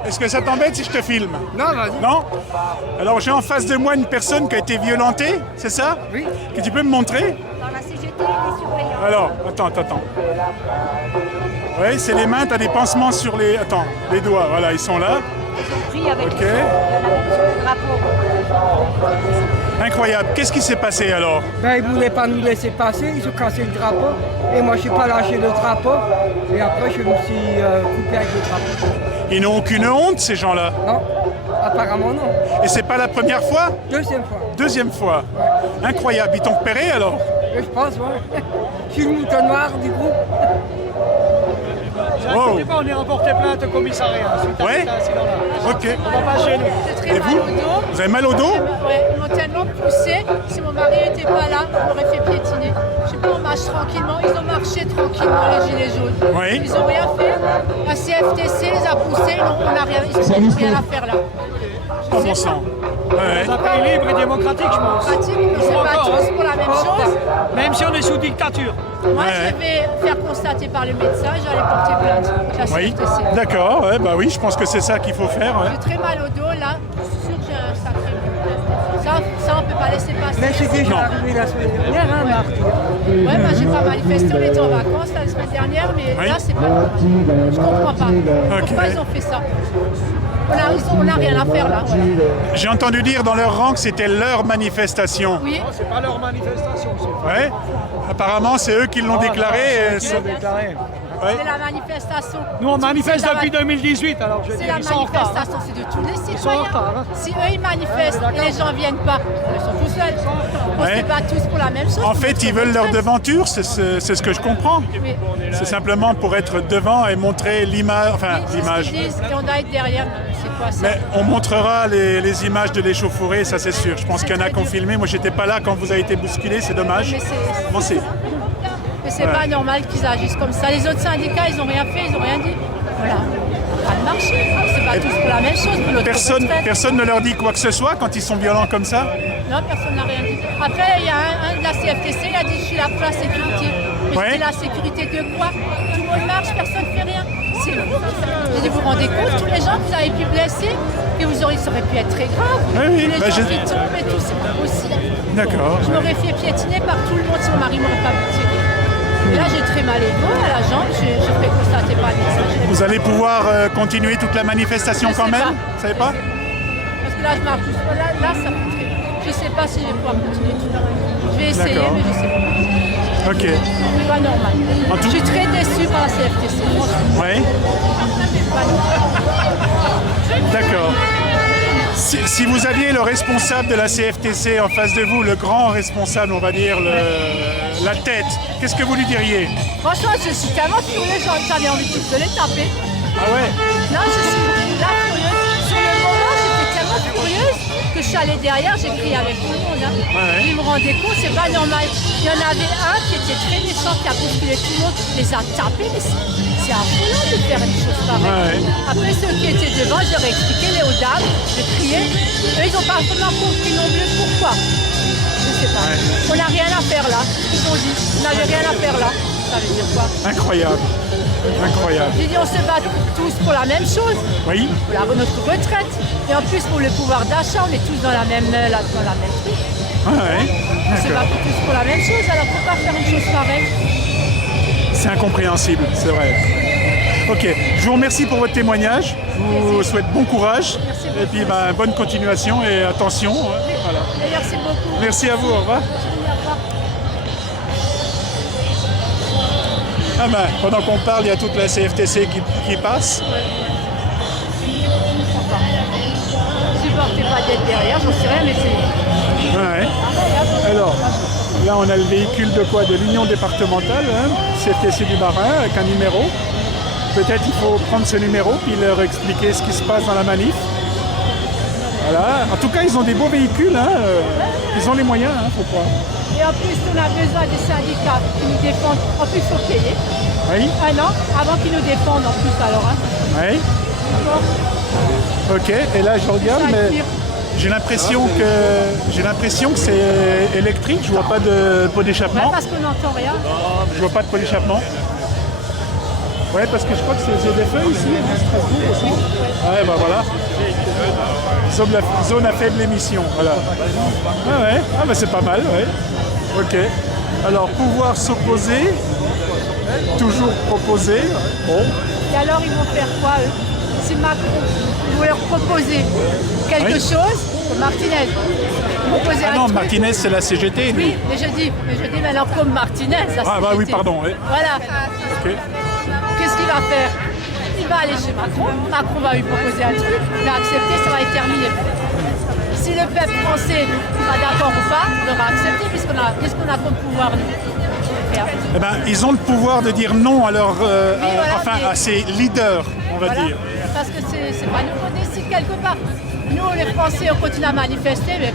Est-ce que ça t'embête si je te filme? Non, vas-y. Non? Alors j'ai en face de moi une personne qui a été violentée, c'est ça? Oui. Que tu peux me montrer? Dans la CGT, les surveillants. Alors, attends. Oui, c'est les mains, t'as des pansements sur les... Attends, les doigts, voilà, ils sont là. Ils ont pris avec Ok. le drapeau. Incroyable. Qu'est-ce qui s'est passé alors? Ils ne voulaient pas nous laisser passer, ils ont cassé le drapeau. Et moi, je n'ai pas lâché le drapeau. Et après, je me suis coupé avec le drapeau. Ils n'ont aucune honte, ces gens-là? Non, apparemment non. Et c'est pas la première fois? Deuxième fois. Deuxième fois. Incroyable. Ils t'ont repéré alors? Je pense, ouais. Je suis le mouton noir du groupe. Wow. On est remporté plainte au commissariat suite à cet incident-là. Ok. On va pas gêner. J'ai Et très mal vous? au dos. Vous avez mal au dos? Ouais, ils m'ont tellement poussé. Si mon mari n'était pas là, on m'aurait fait piétiner. Je sais pas, on marche tranquillement. Ils ont marché tranquillement, les gilets jaunes. Oui. Ils n'ont rien fait. La CFTC les a poussés. On n'a rien, ils n'ont rien à faire là. Oh bon sang. Dans un pays libre et démocratique, je pense. On se bat tous pour la même chose. Même si on est sous dictature. Moi, je vais faire constater par le médecin, j'allais porter plainte. La CFTC. D'accord, ouais, oui, je pense que c'est ça qu'il faut faire. Ouais. J'ai très mal au dos, là. Je suis sûr que j'ai un sacré mal. Ça, on ne peut pas laisser passer. Mais c'est déjà arrivé la semaine dernière, hein, Marc? Ouais, j'ai pas manifesté, on était en vacances la semaine dernière, mais là, c'est pas normal. Je comprends pas. Pourquoi ils ont fait ça? On n'a rien à faire là. Voilà. J'ai entendu dire dans leur rang que c'était leur manifestation. Oui. Non, c'est pas leur manifestation. Ouais. Apparemment, c'est eux qui l'ont déclaré. C'est déclaré. Ouais. C'est la manifestation. Nous, on manifeste depuis 2018, alors je veux C'est dire, la ils sont en retard. manifestation, c'est de tous les Ils sont citoyens. en retard, hein. Si eux, ils manifestent et les gens ne viennent pas, ils sont tout seuls. On Ouais. se bat tous pour la même chose. En fait, ils veulent leur devanture, c'est ce que je comprends. Oui. C'est simplement pour être devant et montrer l'image. Enfin, C'est ce l'image. qu'ils disent, et on doit être derrière. C'est quoi ça? Mais on montrera les images de l'échauffourée, ça c'est sûr. Je pense qu'il y en a qui ont filmé. Moi, j'étais pas là quand vous avez été bousculé, c'est dommage. Bon, Mais c'est pas normal qu'ils agissent comme ça. Les autres syndicats, ils n'ont rien fait, ils n'ont rien dit. Voilà. Pas de marché. On se bat tous pour la même chose. Pour notre retraite. Personne ne leur dit quoi que ce soit quand ils sont violents comme ça. Non, personne n'a rien dit. Après, il y a un de la CFTC, il a dit je suis là pour la sécurité. Mais Ouais. je dis la sécurité de quoi? Tout le monde marche, personne ne fait rien. C'est vous. Je dis, vous vous rendez compte, tous les gens que vous avez pu blesser, et ça aurait pu être très grave. Oui, Tous les gens qui tombent et tout, c'est pas possible. D'accord. Je m'aurais fait piétiner par tout le monde si mon mari m'aurait pas tiré. Et là, j'ai très mal au dos, à la jambe, je ferai constater par le médecin. Vous allez pouvoir continuer toute la manifestation quand même? Vous savez pas? Parce que là, je marche tout seul. Là, ça fait très mal. Je sais pas si je vais pouvoir continuer tout la manif. Je vais essayer, D'accord. mais je sais pas. Ok. C'est pas normal. Je suis très déçue par la CFTC. Franchement. Oui. Pas normal. D'accord. Si vous aviez le responsable de la CFTC en face de vous, le grand responsable, on va dire, la tête, qu'est-ce que vous lui diriez? Franchement, je suis tellement furieuse, j'avais envie de les taper. Ah ouais? Non, je suis là furieuse. Sur le moment, j'étais tellement furieuse que je suis allée derrière, j'ai crié avec tout le monde. Hein. Ouais. Ils me rendaient compte, c'est pas normal. Il y en avait un qui était très méchant, qui a bousculé tout le monde, les a tapés, mais c'est affolant de faire une chose pareille. Ouais. Après, ceux qui étaient devant, je leur ai expliqué, les aux dames, j'ai crié. Eux, ils n'ont pas vraiment compris non plus pourquoi. Je sais pas. On n'a rien à faire là. Ils ont dit, on n'avait rien à faire là. Ça veut dire quoi? Incroyable. Incroyable. J'ai dit, on se bat tous pour la même chose. Oui. Pour notre retraite. Et en plus, pour le pouvoir d'achat, on est tous dans la même truc. Ah ouais. On se bat tous pour la même chose, alors pourquoi faire une chose pareille? C'est incompréhensible, c'est vrai. Ok, je vous remercie pour votre témoignage. Je vous souhaite bon courage. Et puis bonne continuation et attention. Voilà. Merci beaucoup. Merci à vous, au revoir. Ah pendant qu'on parle, il y a toute la CFTC qui passe. Supportez pas d'être derrière, j'en sais rien, mais c'est... Ouais. Alors, là on a le véhicule de quoi? De l'Union départementale, hein, CFTC du Bas-Rhin, avec un numéro. Peut-être il faut prendre ce numéro puis leur expliquer ce qui se passe dans la manif. Voilà. En tout cas, ils ont des beaux véhicules, hein. Ils ont les moyens, hein, faut croire. Et en plus, on a besoin des syndicats qui nous défendent. En plus, il faut payer. Oui. Un an avant qu'ils nous défendent en plus, alors. Hein. Oui. Ok, et là je regarde, mais j'ai l'impression que c'est électrique, je vois pas de pot d'échappement. Ouais, parce qu'on n'entend rien. Je vois pas de pot d'échappement. Ouais, parce que je crois que c'est ZFE ici, à Strasbourg aussi. Ouais, bah voilà. Zone à faible émission, voilà. Ah ouais, ah bah c'est pas mal, ouais. Ok. Alors, pouvoir s'opposer, toujours proposer. Bon. Et alors, ils vont faire quoi, eux? Si Macron veut leur proposer quelque chose, Martinez. Proposer Ah un non, truc. Martinez, c'est la CGT, lui. Oui, mais je dis maintenant comme Martinez, la Ah bah oui, CGT. pardon. Oui. Voilà. Ok. Qu'est-ce qu'il va faire? Il va aller chez Macron, Macron va lui proposer un truc, il va accepter, ça va être terminé. Si le peuple français sera d'accord ou pas, on aura accepté, qu'est-ce qu'on a comme pouvoir, nous? Eh ben, ils ont le pouvoir de dire non à leur, voilà, à ces leaders, on va Voilà. dire. Parce que c'est pas nous qu'on décide quelque part. Nous, les Français, on continue à manifester, mais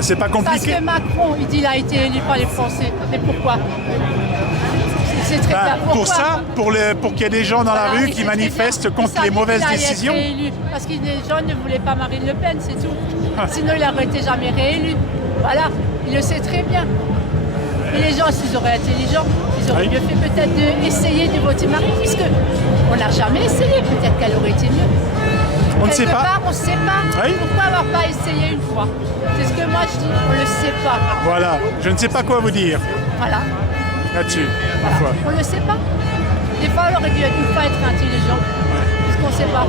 C'est pas compliqué. parce que Macron, il dit qu'il a été élu par les Français. Mais pourquoi? sait très bien pourquoi. Pour ça, pour qu'il y ait des gens dans la rue qui manifestent contre les mauvaises décisions. Parce que les gens ne voulaient pas Marine Le Pen, c'est tout. Sinon, il n'aurait été jamais réélu. Voilà, il le sait très bien. Et les gens, s'ils auraient été intelligents, ils auraient mieux fait peut-être d'essayer de voter Marine, puisque on n'a jamais essayé. Peut-être qu'elle aurait été mieux. On ne sait pas. On ne sait pas. Oui. Pourquoi avoir pas essayé une fois? C'est ce que moi je dis, on ne le sait pas. Voilà, je ne sais pas quoi vous dire. Voilà. Là-dessus, parfois. On ne le sait pas. Des fois, on aurait dû une fois être intelligent, puisqu'on ne sait pas.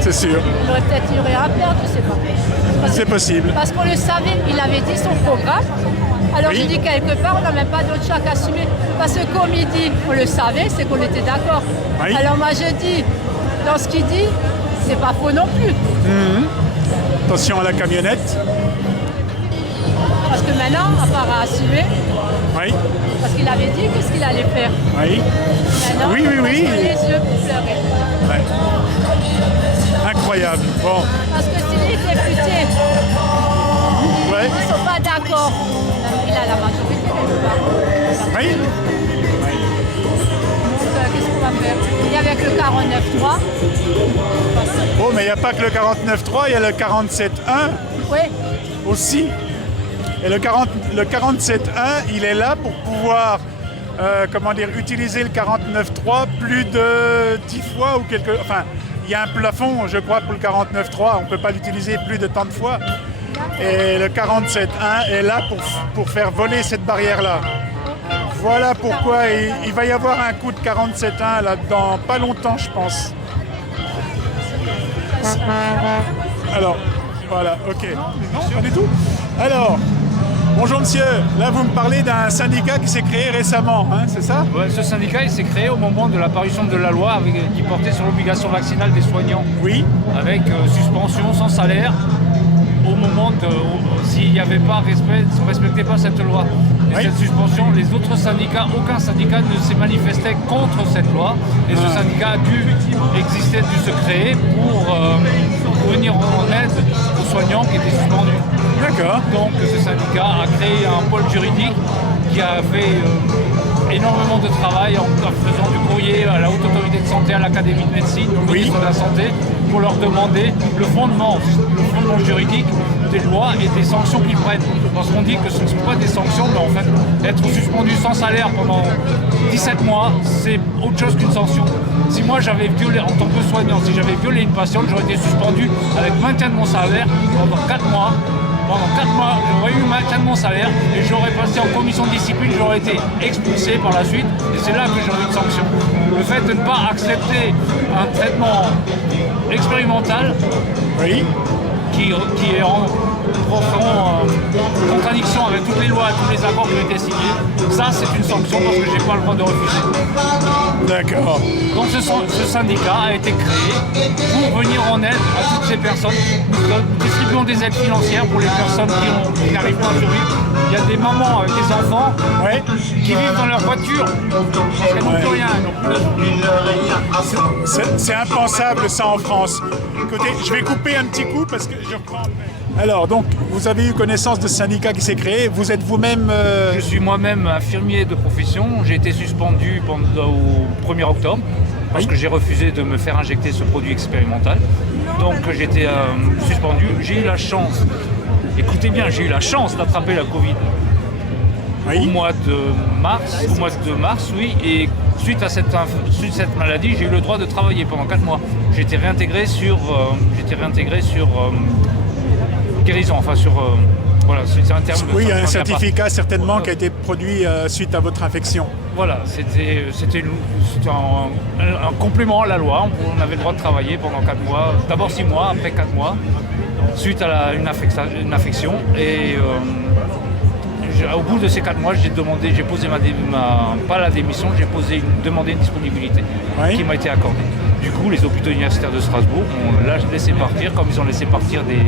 C'est sûr. Il aurait peut-être eu rien à perdre, je ne sais pas. C'est possible. Parce qu'on le savait, il avait dit son programme. Alors j'ai dit quelque part, on n'a même pas d'autre choix qu'assumer. Parce que comme il dit, on le savait, c'est qu'on était d'accord. Oui. Alors moi je dis, dans ce qu'il dit, c'est pas faux non plus. Attention à la camionnette. Parce que maintenant, à part à assumer, oui. Parce qu'il avait dit qu'est-ce qu'il allait faire. Oui. Maintenant, oui. les yeux pour pleurer. Ouais. Incroyable. Bon. Parce que si les députés, ouais. ils ne sont pas d'accord, il a la majorité quelque part. Oui. Donc qu'est-ce qu'on va faire? Il y avec le 49.3. Oh, mais il n'y a pas que le 49.3, il y a le 47.1 aussi. Et le 47.1, il est là pour pouvoir utiliser le 49.3 plus de 10 fois ou quelque... Enfin, il y a un plafond, je crois, pour le 49.3. On ne peut pas l'utiliser plus de tant de fois. Et le 47.1 est là pour faire voler cette barrière-là. Voilà pourquoi il va y avoir un coup de 47.1 là dans pas longtemps, je pense. Alors, voilà, ok. Non, pas du tout. Alors, bonjour monsieur, là vous me parlez d'un syndicat qui s'est créé récemment, hein, c'est ça? Ouais, ce syndicat il s'est créé au moment de l'apparition de la loi qui portait sur l'obligation vaccinale des soignants. Oui. Avec suspension sans salaire au moment s'il n'y avait pas respect, si on ne respectait pas cette loi. Et cette suspension, les autres syndicats, aucun syndicat ne s'est manifesté contre cette loi. Et ce syndicat a dû se créer pour venir en aide aux soignants qui étaient suspendus. D'accord. Donc ce syndicat a créé un pôle juridique qui a fait énormément de travail en faisant du courrier à la Haute Autorité de Santé, à l'Académie de Médecine, au ministre de la Santé, pour leur demander le fondement juridique des lois et des sanctions qu'ils prennent. Parce qu'on dit que ce ne sont pas des sanctions, mais en fait, être suspendu sans salaire pendant 17 mois, c'est autre chose qu'une sanction. Si moi j'avais violé, en tant que soignant, si j'avais violé une patiente, j'aurais été suspendu avec maintien de mon salaire pendant 4 mois. Pendant 4 mois, j'aurais eu maintien de mon salaire et j'aurais passé en commission de discipline, j'aurais été expulsé par la suite et c'est là que j'aurais eu une sanction. Le fait de ne pas accepter un traitement expérimental qui est en contradiction avec toutes les lois et tous les accords qui ont été signés, ça c'est une sanction parce que je n'ai pas le droit de refuser. D'accord. Donc ce syndicat a été créé pour venir en aide à toutes ces personnes. Nous distribuons des aides financières pour les personnes qui n'arrivent pas à survivre. Il y a des mamans avec des enfants qui vivent dans leur voiture parce qu'elles n'ont plus rien. C'est impensable ça en France. Écoutez, je vais couper un petit coup parce que je reprends. Alors, donc, vous avez eu connaissance de ce syndicat qui s'est créé. Vous êtes vous-même... Je suis moi-même infirmier de profession. J'ai été suspendu au 1er octobre parce que j'ai refusé de me faire injecter ce produit expérimental. Donc, j'étais suspendu. J'ai eu la chance, écoutez bien, j'ai eu la chance d'attraper la Covid au mois de mars, et suite à cette maladie, j'ai eu le droit de travailler pendant 4 mois. J'ai été réintégré sur guérison, enfin sur... voilà, c'est un terme... Oui, il y a un certificat certainement qui a été produit suite à votre infection. Voilà, c'était un complément à la loi. On avait le droit de travailler pendant 4 mois, d'abord 6 mois, après 4 mois, suite à une affection. Et au bout de ces 4 mois, j'ai posé pas la démission, demandé une disponibilité qui m'a été accordée. Du coup, les hôpitaux universitaires de Strasbourg ont laissé partir, comme ils ont laissé partir des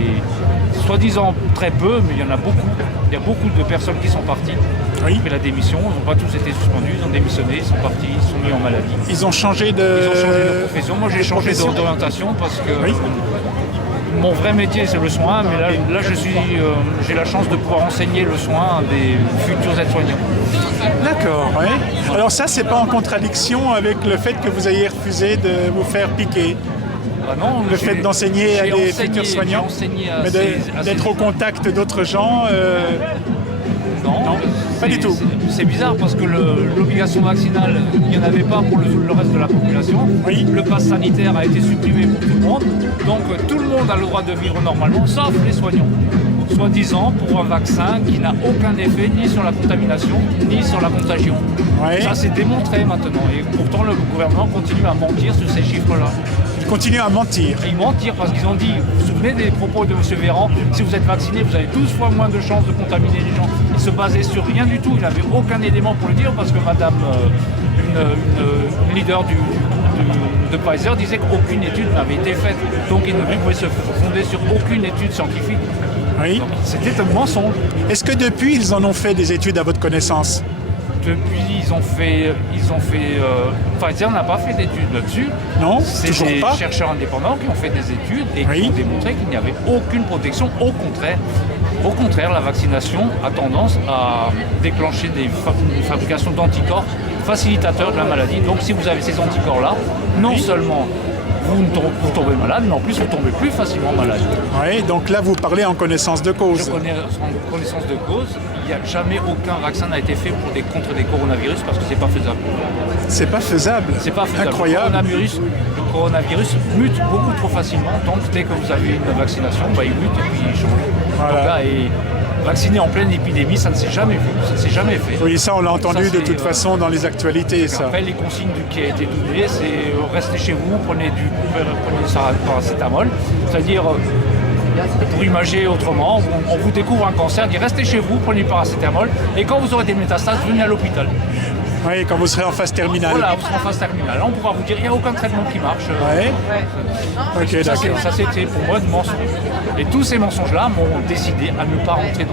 soi-disant très peu, mais il y en a beaucoup. Il y a beaucoup de personnes qui sont parties. Ils ont pris la démission, ils n'ont pas tous été suspendus, ils ont démissionné, ils sont partis, ils sont mis en maladie. Ils ont changé de profession. Moi, j'ai changé d'orientation parce que mon vrai métier c'est le soin, mais là j'ai la chance de pouvoir enseigner le soin à des futurs aides-soignants. D'accord, oui. Alors ça, c'est pas en contradiction avec le fait que vous ayez refusé de vous faire piquer? Non, le fait d'enseigner à des futurs soignants, mais d'être au contact d'autres gens non, pas du tout. C'est bizarre parce que l'obligation vaccinale, il n'y en avait pas pour le reste de la population. Oui. Le pass sanitaire a été supprimé pour tout le monde. Donc tout le monde a le droit de vivre normalement, sauf les soignants. Soi-disant pour un vaccin qui n'a aucun effet ni sur la contamination, ni sur la contagion. Oui. Ça c'est démontré maintenant. Et pourtant le gouvernement continue à mentir sur ces chiffres-là. Continuent à mentir. Ils mentent parce qu'ils ont dit, vous vous souvenez des propos de M. Véran, si vous êtes vacciné, vous avez 12 fois moins de chances de contaminer les gens. Il se basait sur rien du tout, il n'avait aucun élément pour le dire parce que madame, une leader de Pfizer disait qu'aucune étude n'avait été faite. Donc il ne pouvait se fonder sur aucune étude scientifique. Oui. C'était un mensonge. Est-ce que depuis ils en ont fait des études à votre connaissance? Depuis, ils ont fait Pfizer n'a pas fait d'études là-dessus. Non, c'est des chercheurs indépendants qui ont fait des études et qui ont démontré qu'il n'y avait aucune protection. Au contraire, la vaccination a tendance à déclencher une fabrication d'anticorps facilitateurs de la maladie. Donc, si vous avez ces anticorps-là, non seulement vous tombez malade, mais en plus vous tombez plus facilement malade. Oui, donc là vous parlez en connaissance de cause. Je connais en connaissance de cause. Il n'y a jamais aucun vaccin n'a été fait contre des coronavirus parce que c'est pas faisable. C'est pas faisable. C'est pas faisable. Incroyable. Le coronavirus mute beaucoup trop facilement. Donc dès que vous avez une vaccination, il mute et puis il change. Voilà. Donc là, vacciner en pleine épidémie, ça ne s'est jamais vu. Ça ne s'est jamais fait. Oui, ça on l'a entendu ça, de toute façon dans les actualités. Ça. Après, les consignes qui a été données, c'est restez chez vous, prenez du paracétamol. C'est-à-dire, pour imager autrement, on vous découvre un cancer, on dit restez chez vous, prenez du paracétamol, et quand vous aurez des métastases, venez à l'hôpital. Oui, quand vous serez en phase terminale. Voilà, vous serez en phase terminale. On pourra vous dire, il n'y a aucun traitement qui marche. Oui. Ok, d'accord. Ça, c'était pour moi de mensonge. Et tous ces mensonges-là m'ont décidé à ne pas rentrer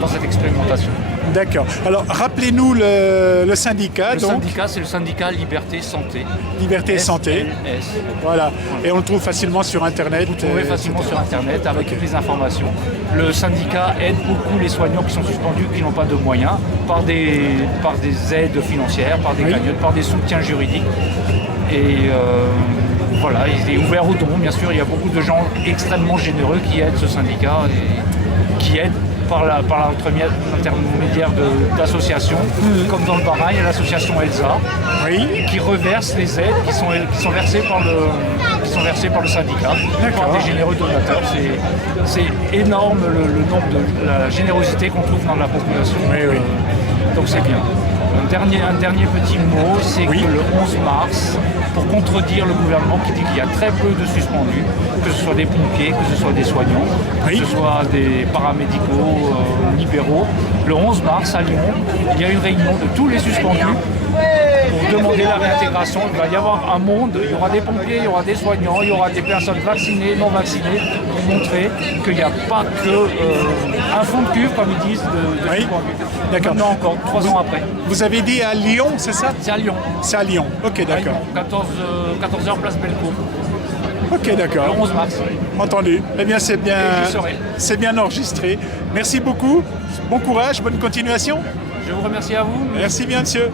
dans cette expérimentation. D'accord. Alors, rappelez-nous le syndicat. Le syndicat, c'est le syndicat Liberté Santé. Liberté Santé. Voilà. Et on le trouve facilement sur Internet. Vous trouvez facilement sur Internet avec toutes les informations. Le syndicat aide beaucoup les soignants qui sont suspendus, qui n'ont pas de moyens, par des aides financières, par des cagnottes, par des soutiens juridiques. Et voilà, il est ouvert aux dons. Bien sûr, il y a beaucoup de gens extrêmement généreux qui aident ce syndicat et qui aident par l'intermédiaire d'associations, comme dans le Bas-Rhin, il y a l'association Elsa, qui reverse les aides qui sont versées par le syndicat, par des généreux donateurs. C'est énorme le nombre la générosité qu'on trouve dans la population. Donc c'est bien. Un dernier petit mot, c'est que le 11 mars, pour contredire le gouvernement qui dit qu'il y a très peu de suspendus, que ce soit des pompiers, que ce soit des soignants, que ce soit des paramédicaux, libéraux, le 11 mars à Lyon, il y a une réunion de tous les suspendus pour demander la réintégration. Il va y avoir un monde, il y aura des pompiers, il y aura des soignants, il y aura des personnes vaccinées, non vaccinées, pour montrer qu'il n'y a pas qu'un fond de cuve, comme ils disent, de suspendus. D'accord. Maintenant encore, 3 ans après. Vous avez dit à Lyon, c'est ça? C'est à Lyon. C'est à Lyon, ok, d'accord. 14h, place Bellecour. Ok, d'accord. Le 11 mars. Entendu. Eh bien, c'est bien enregistré. Merci beaucoup. Bon courage, bonne continuation. Je vous remercie à vous. Merci bien, monsieur.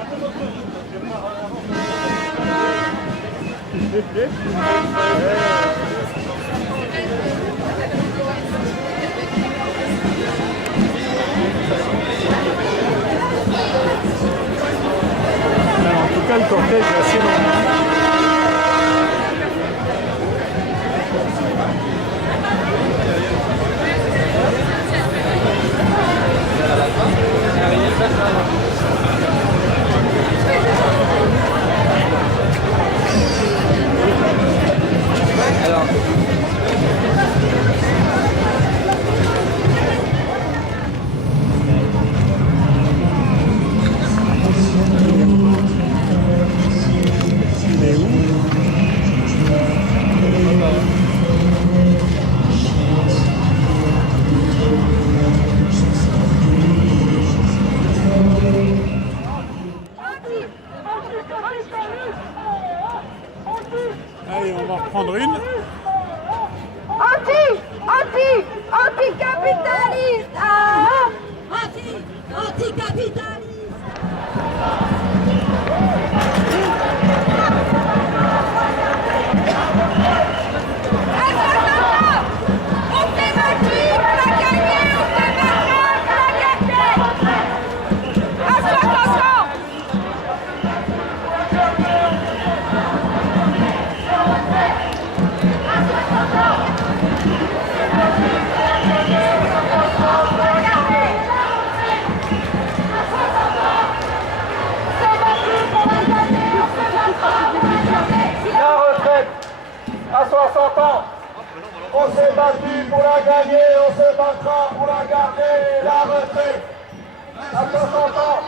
En tout cas, le cortège est assez long. Allez, on va en reprendre une. Anticapitaliste. Anticapitaliste. À 60 ans, on s'est battu pour la gagner, on se battra pour la garder, la retraite. À 60 ans,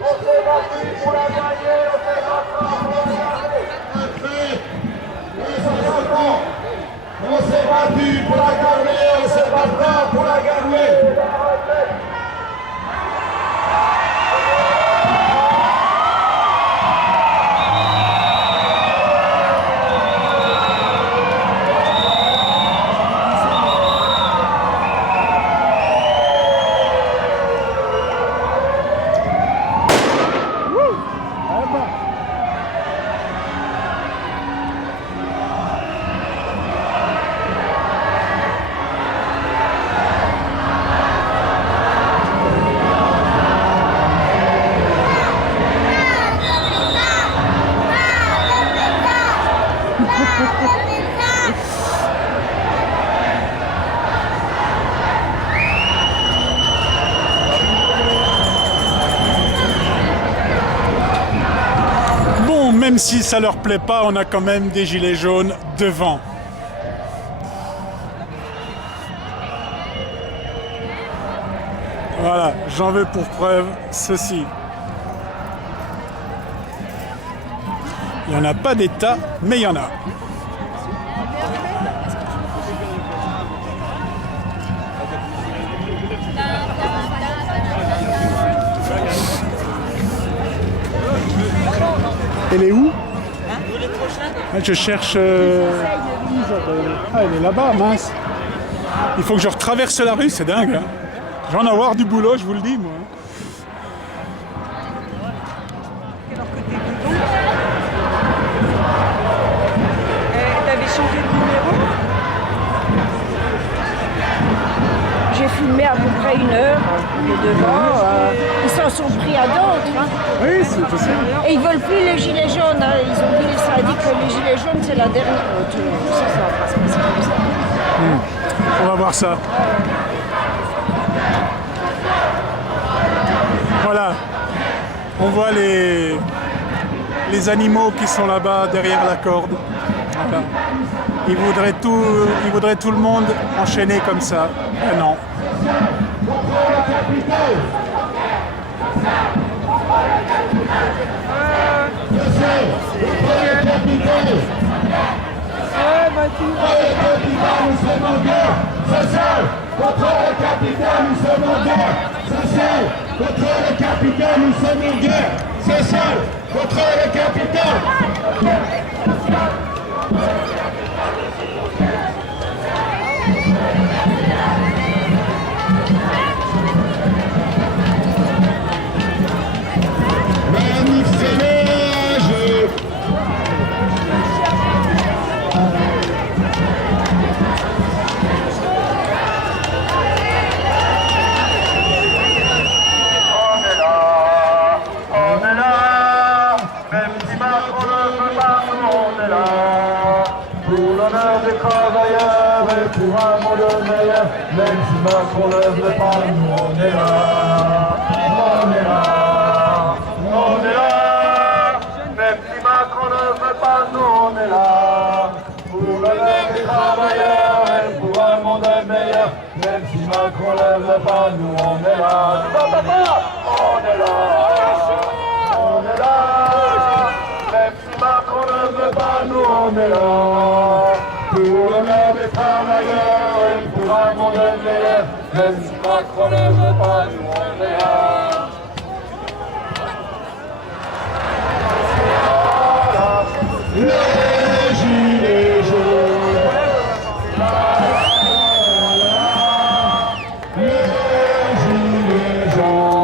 on s'est battu pour la gagner, on se battra pour la garder. À 60 ans, on s'est battu pour la garder, on se battra pour la garder, la retraite. Bon, même si ça leur plaît pas, on a quand même des gilets jaunes devant. Voilà, j'en veux pour preuve ceci. Il n'y en a pas d'État, mais il y en a. Elle est où? Je cherche... Ah, elle est là-bas, mince. Il faut que je retraverse la rue, c'est dingue. Hein. Je vais en avoir du boulot, je vous le dis, moi. T'avais changé de numéro? J'ai filmé à peu près 1 heure, et devant, ils s'en sont pris à d'autres. Hein. Oui, c'est possible. Et ils veulent plus les gilets jaunes. Hein. Ils ont dit, ça a dit que les gilets jaunes, c'est la dernière. Ça va pas se passer comme ça. On va voir ça. Voilà. On voit les animaux qui sont là-bas derrière la corde. Voilà. Ils voudraient tout le monde enchaîné comme ça. Mais non. Contre le capitaine, nous sommes en guerre. C'est seul. Contre le capitaine, nous sommes en guerre. C'est seul. Contre le capitaine. Mais pour un monde meilleur, même si Macron ne veut pas, nous on est là. On est là, on est là. Même si Macron ne veut pas, nous on est là. Pour le peuple des travailleurs et pour un monde meilleur, même si Macron ne veut pas, nous on est là. On est là, on est là. Même si Macron ne veut pas, nous on est là. Pour l'honneur des travailleurs et pour un monde meilleur, même si Macron ne veut pas, nous on est là. Les gilets jaunes, les gilets jaunes, les gilets jaunes.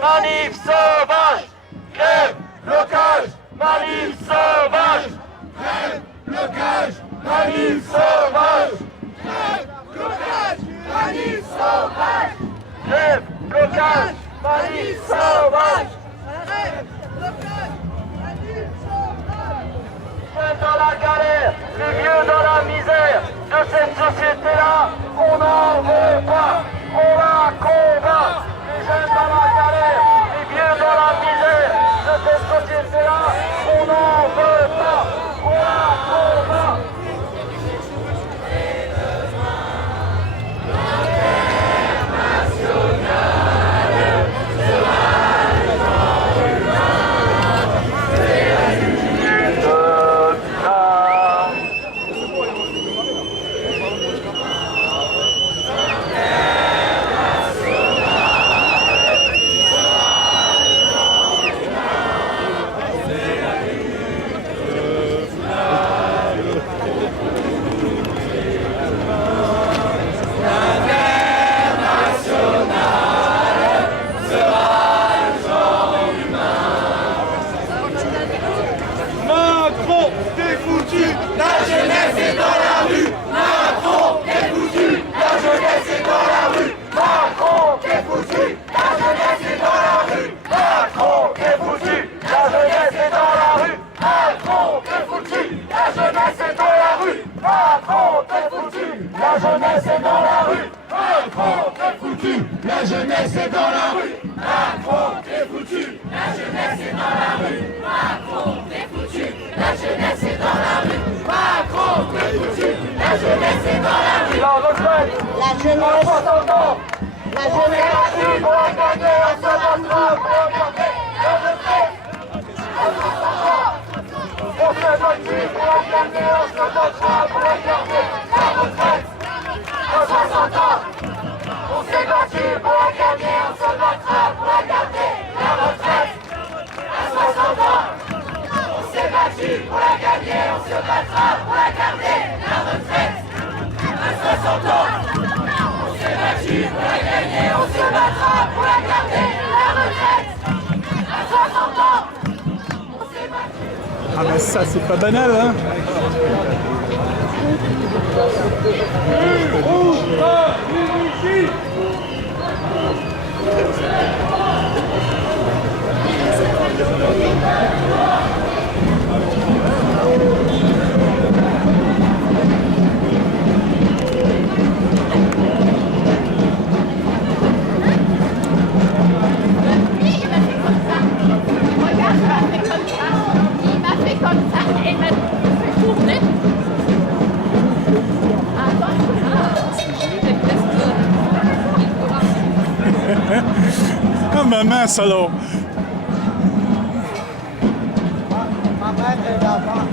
Manif sauvage! Grève, blocage, manif sauvage! Grève, blocage, manif sauvage! Grève, blocage, manif sauvage! Grève, blocage, manif sauvage! Grève, blocage, manif sauvage! Jeunes dans la galère, les vieux dans la misère de cette société-là, on n'en veut pas, on la combat! Les jeunes dans la galère, les vieux dans la misère de cette société-là, on n'en veut pas, on la combat. La jeunesse est dans la rue, Macron t'es foutu. La jeunesse est dans la rue, Macron t'es foutu. La jeunesse est dans la rue, Macron t'es foutu. La jeunesse est dans la rue. La jeunesse, la jeunesse pour gagner, on se battra pour gagner la retraite. On se battu pour gagner, on se battra pour gagner la retraite. À 60 ans. On s'est battu pour gagner se battra pour la garder, la retraite. À 60 ans, on s'est battu pour la gagner, on se battra pour la garder, la retraite. À 60 ans, on s'est battu. Ah ben ça c'est pas banal hein. Ah ma mince alors. Ma mère est là-bas.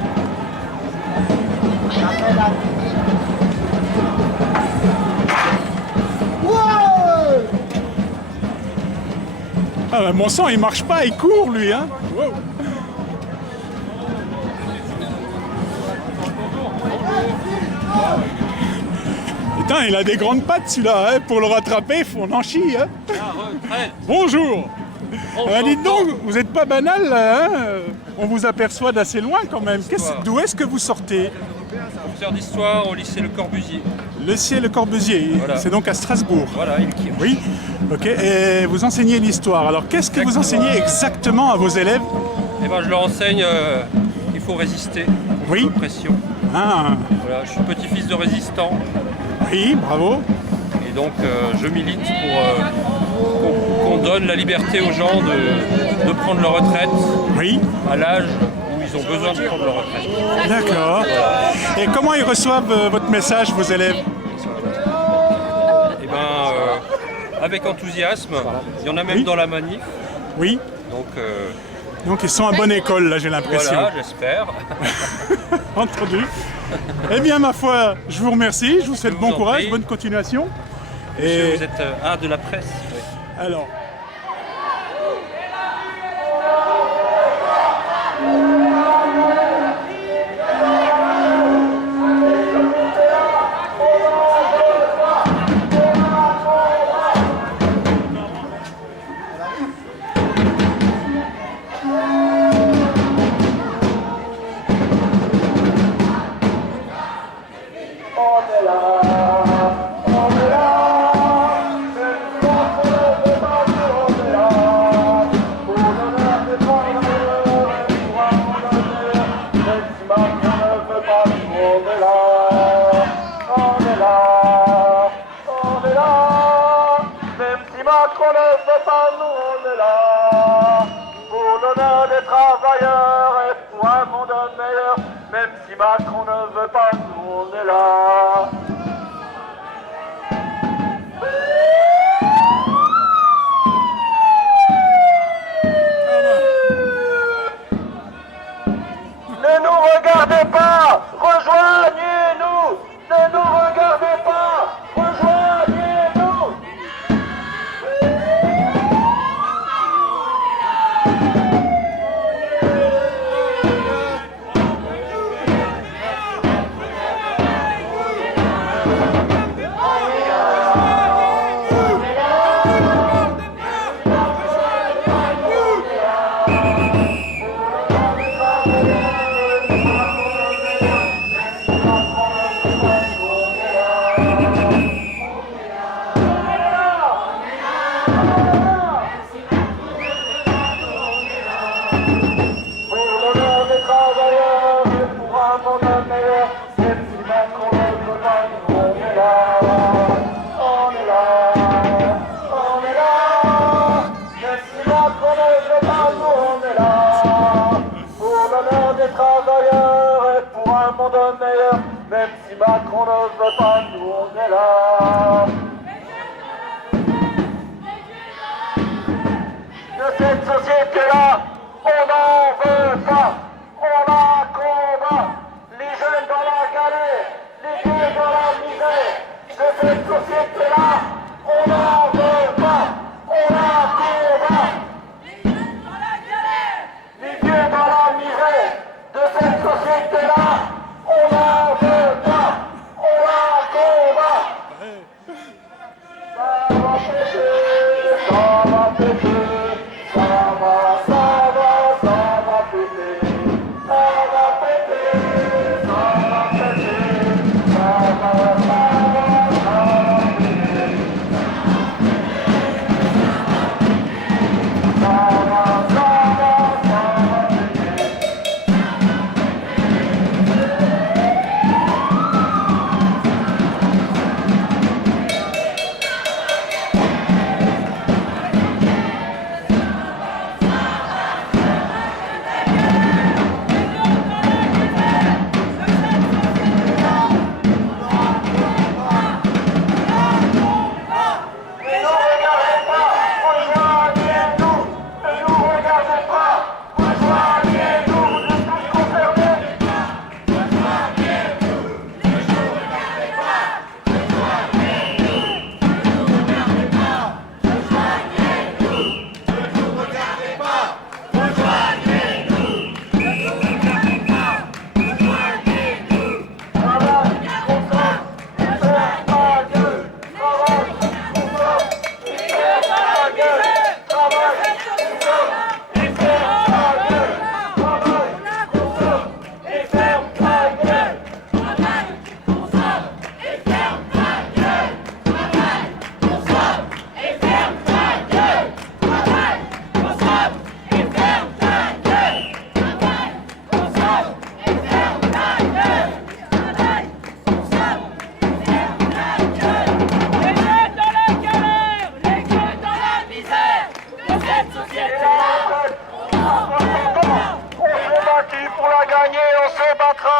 Ah ben mon sang il marche pas, il court lui hein. Wow. Putain, il a des grandes pattes celui-là, hein. Pour le rattraper, on en chie. Hein. Bonjour. Dites donc, vous n'êtes pas banal là, hein. On vous aperçoit d'assez loin quand même. D'où est-ce que vous sortez? Professeur d'histoire au lycée Le Corbusier. Le lycée Le Corbusier, voilà. C'est donc à Strasbourg. Voilà, il kiffe. Oui, ok. Et vous enseignez l'histoire. Alors qu'est-ce que vous enseignez exactement à vos élèves? Eh ben, je leur enseigne qu'il faut résister aux l'oppression. Ah. Voilà, je suis petit-fils de résistant. Oui, bravo. Et donc je milite pour qu'on donne la liberté aux gens de prendre leur retraite à l'âge où ils ont besoin de prendre leur retraite. D'accord. Et comment ils reçoivent votre message, vos élèves? Eh ben, avec enthousiasme. Il y en a même dans la manif. Oui. Donc ils sont à bonne école, là, j'ai l'impression. Voilà, j'espère. Entendu. Eh bien, ma foi, je vous remercie. Je vous souhaite bon courage, bonne continuation. Monsieur, vous êtes art de la presse. Oui. Alors. Macron ne veut pas, nous on est là. Pour l'honneur des travailleurs et pour un monde meilleur. Même si Macron ne veut pas, nous on est là. Ne nous regardez pas, rejoignez-nous. Ne nous regardez pas, rejoignez-nous. Même si Macron ne veut pas, nous on est là. De cette société-là, on n'en veut pas. On la combat. Les jeunes dans la galère, les vieux dans la misère. De cette société-là, on n'en veut pas. On la combat. Les jeunes dans la galère, les vieux dans la misère. De cette société-là,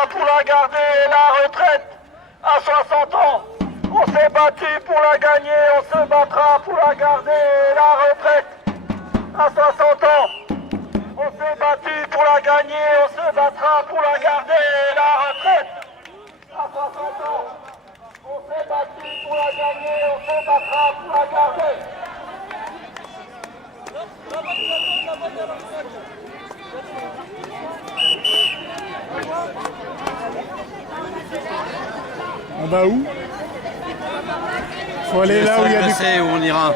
pour la garder, la retraite à 60 ans. On s'est battu pour la gagner, on se battra pour la garder, la retraite à 60 ans. On s'est battu pour la gagner, on se battra pour la garder, la retraite à 60 ans. On s'est battu pour la gagner, on se battra pour la garder. On va où? Faut aller là où il y a du... où on ira.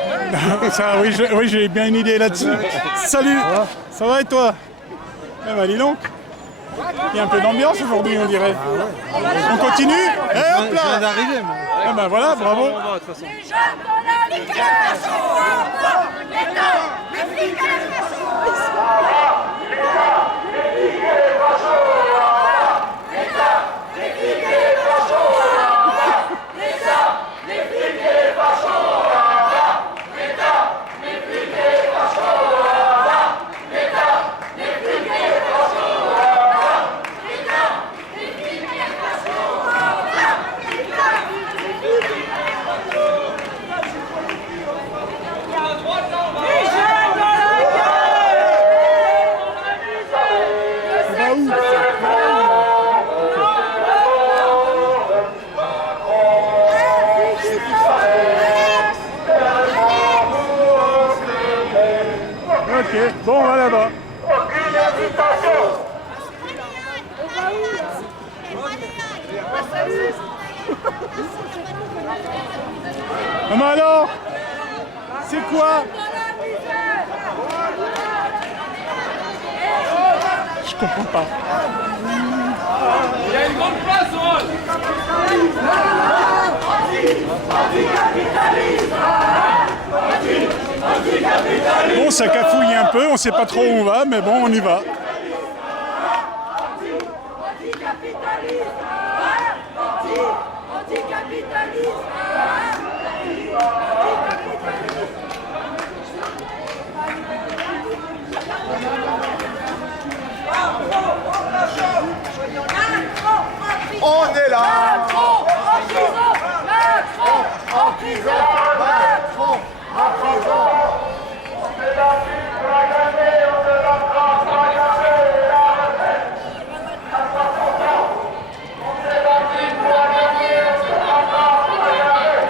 Ça, oui, j'ai bien une idée là-dessus. Salut, ça va et toi? Eh ben dis donc, il y a un peu d'ambiance aujourd'hui, on dirait. On continue? Eh hop là! Je viens d'arriver, moi. Eh ben voilà, bravo. Les jeunes dans la liquidation, l'État, les flics et les Ok, bon, on va là-bas. Aucune hésitation. Mais alors, c'est quoi? Je comprends pas. Il y a une grande place, Rose. Bon, ça cafouille un peu, on sait pas trop où on va, mais bon, on y va. On est là. Macron en prison, Macron en prison, Macron en prison. On s'est battu pour la gagner, on se battra pour la garder, la retraite à 60 ans. On s'est battu pour la gagner, on se battra pour la garder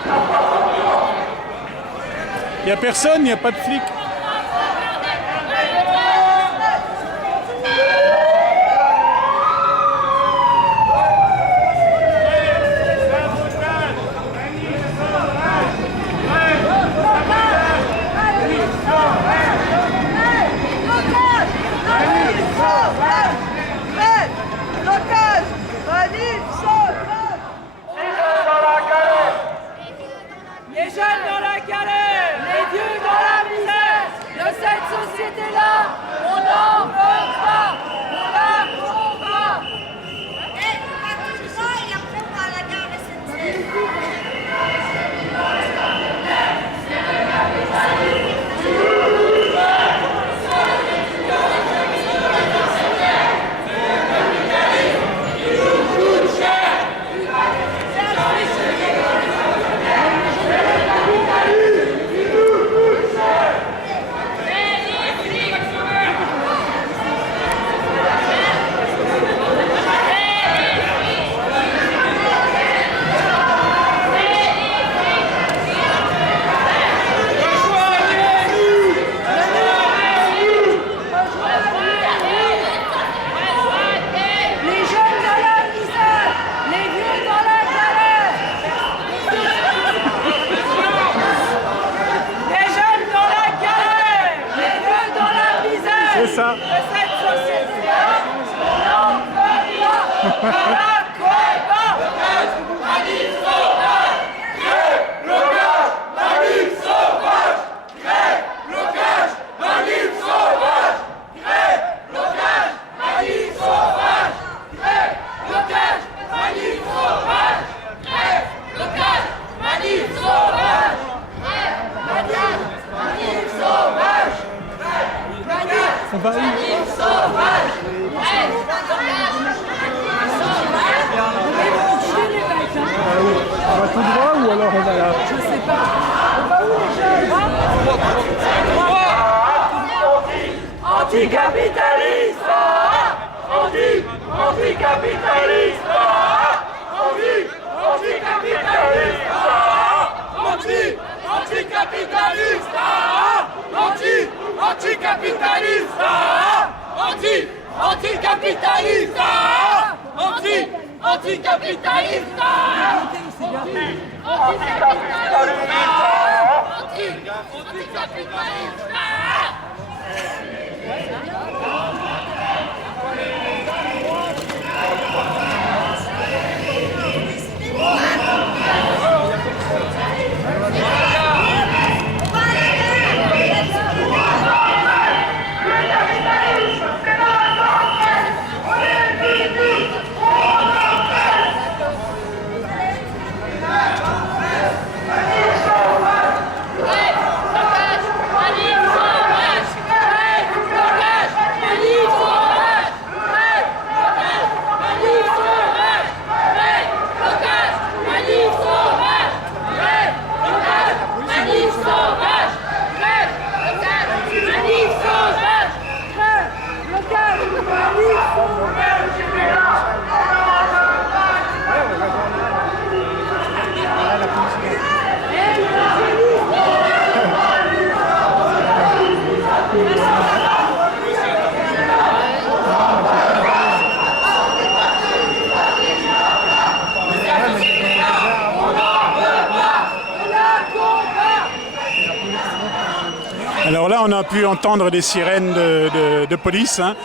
à 60 ans. Il n'y a personne, il n'y a pas de flic. Les jeunes dans la galère, les vieux dans la misère, de cette société-là, on n'en veut pas, on la combat. Et on va tout ça et après on va à la gare SNCF. C'est ça. De cette société-là, on n'en veut pas. On la combat. Manif sauvage. Crève, blocage, manif sauvage. Crève, blocage, manif sauvage. Crève, blocage, manif sauvage. Crève, blocage, manif sauvage. Crève, blocage, manif sauvage. Crève, blocage, manif sauvage. On va où? Manif sauvage. Anticapitaliste, anticapitaliste, anticapitaliste, anticapitaliste, anticapitaliste, anticapitaliste, anticapitaliste, Alors là, on a pu entendre des sirènes de police. Hein.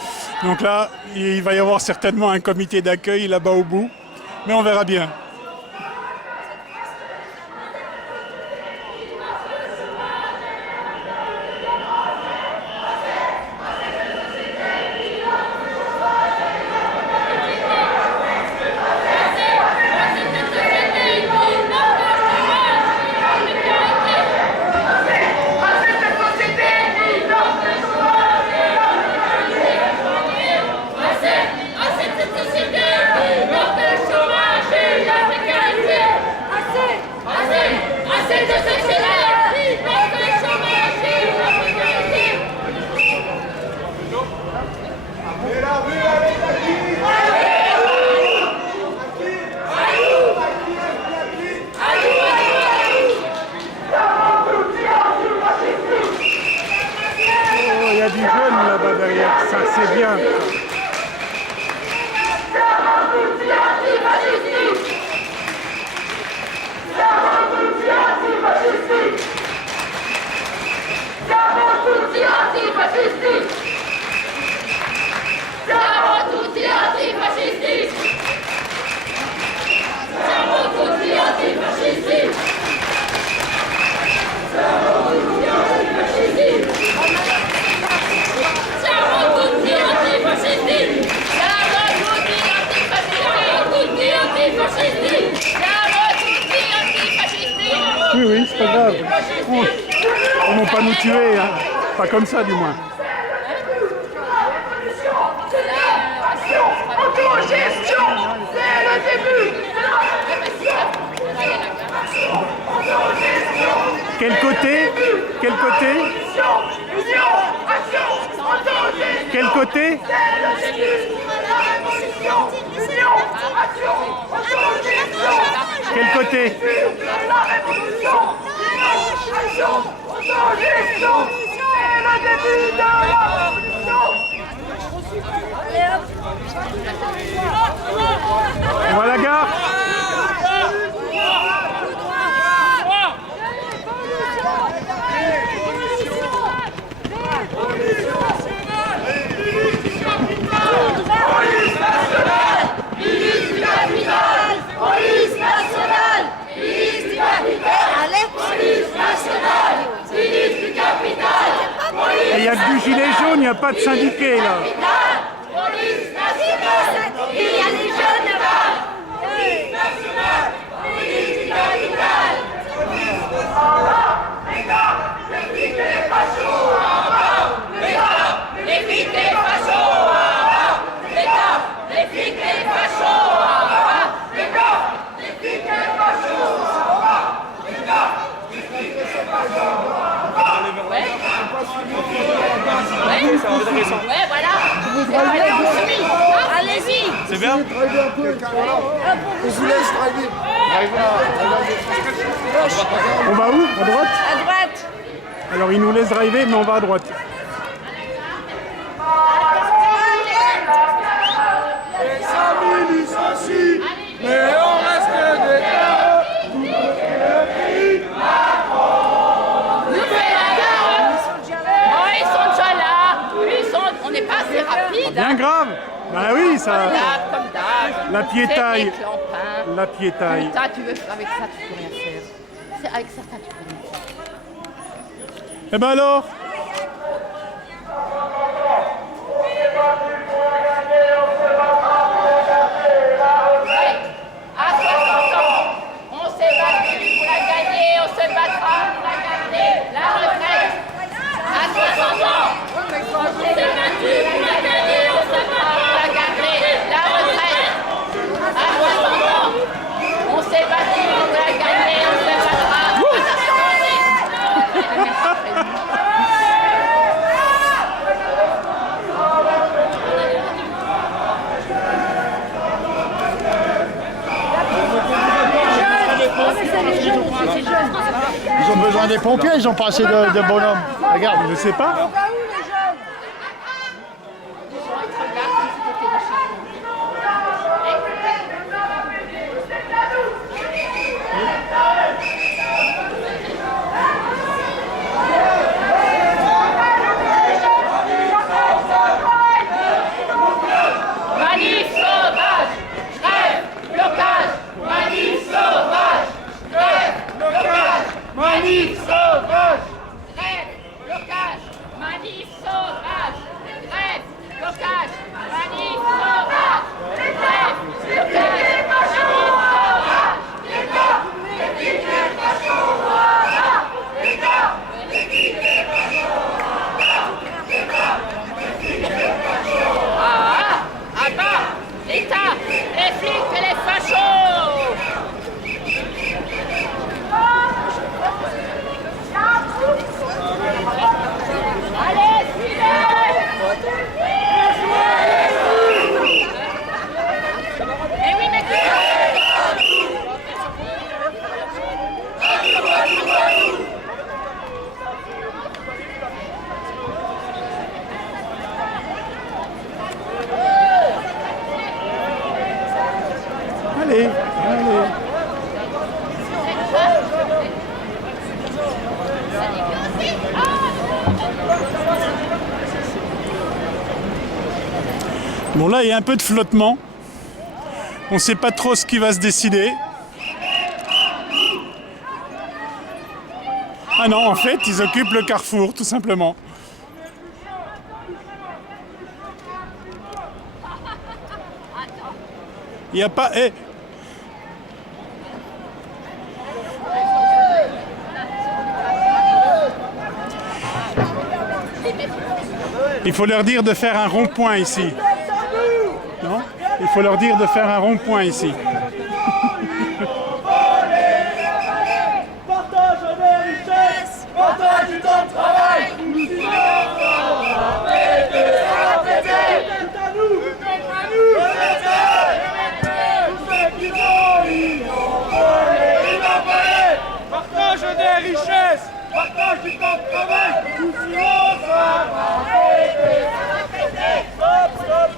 Donc là, il va y avoir certainement un comité d'accueil là-bas au bout. Mais on verra bien. Oui, c'est pas grave. Ils vont pas nous tuer, hein. Pas comme ça du moins. Autogestion, c'est le début. Quel côté? Quel côté? Quel côté? Quel côté? La révolution, autogestion, c'est le début de la révolution. On va à la gare. Et il n'y a que du gilet jaune, il n'y a pas de syndiqué là. Police nationale, il y a les jeunes là-bas. Police nationale, police du capital. L'État, les flics et les fachos. L'État, les flics et les fachos. L'État, les flics et les fachos. L'État, les flics et les fachos. L'État, les flics et les fachos. c'est intéressant. Ouais, voilà. Allez, on suit. Allez-y. C'est bien. On vous laisse driver. On va où? À droite? À droite. Alors il nous laisse driver, mais on va à droite. Les amis licencient, mais on reste des gars. Oh, ils sont déjà là. On n'est pas assez rapide. Bien grave. Bah oui, ça. Comme d'hab. La piétaille. C'est des clampins. La piétaille. Ça, tu veux, avec ça, tu peux rien faire. C'est avec certains, tu peux rien faire. Eh ben alors? À 60 ans, on s'est battu pour la gagner, on se battra pour la garder. La retraite. À 60 ans, on s'est battu pour la gagner, on se battra pour la garder. La retraite. À 60 ans, on s'est battu pour la gagner, on se battra. Ils ont besoin des pompiers, ils ont pas assez de bonhommes. Regarde, je sais pas. Manif sauvage, grève, blocage, manif sauvage, grève, blocage, manif sauvage, grève, blocage, manif sauvage, grève, blocage, manif sauvage, grève, Ah bah, l'État, les flics et les fachos. Allez, suivez. Eh oui, mais Allez, allez. Bon là il y a un peu de flottement. On ne sait pas trop ce qui va se décider. Ah non, en fait, ils occupent le carrefour, tout simplement. Il n'y a pas... Eh. Il faut leur dire de faire un rond-point ici. Non? Il faut leur dire de faire un rond-point ici. Partage des richesses, partage du temps de travail. Nous signons c'est à nous, tous ceux qui ont innovés. Partage des richesses, partage du temps de travail. Nous signons stop, stop.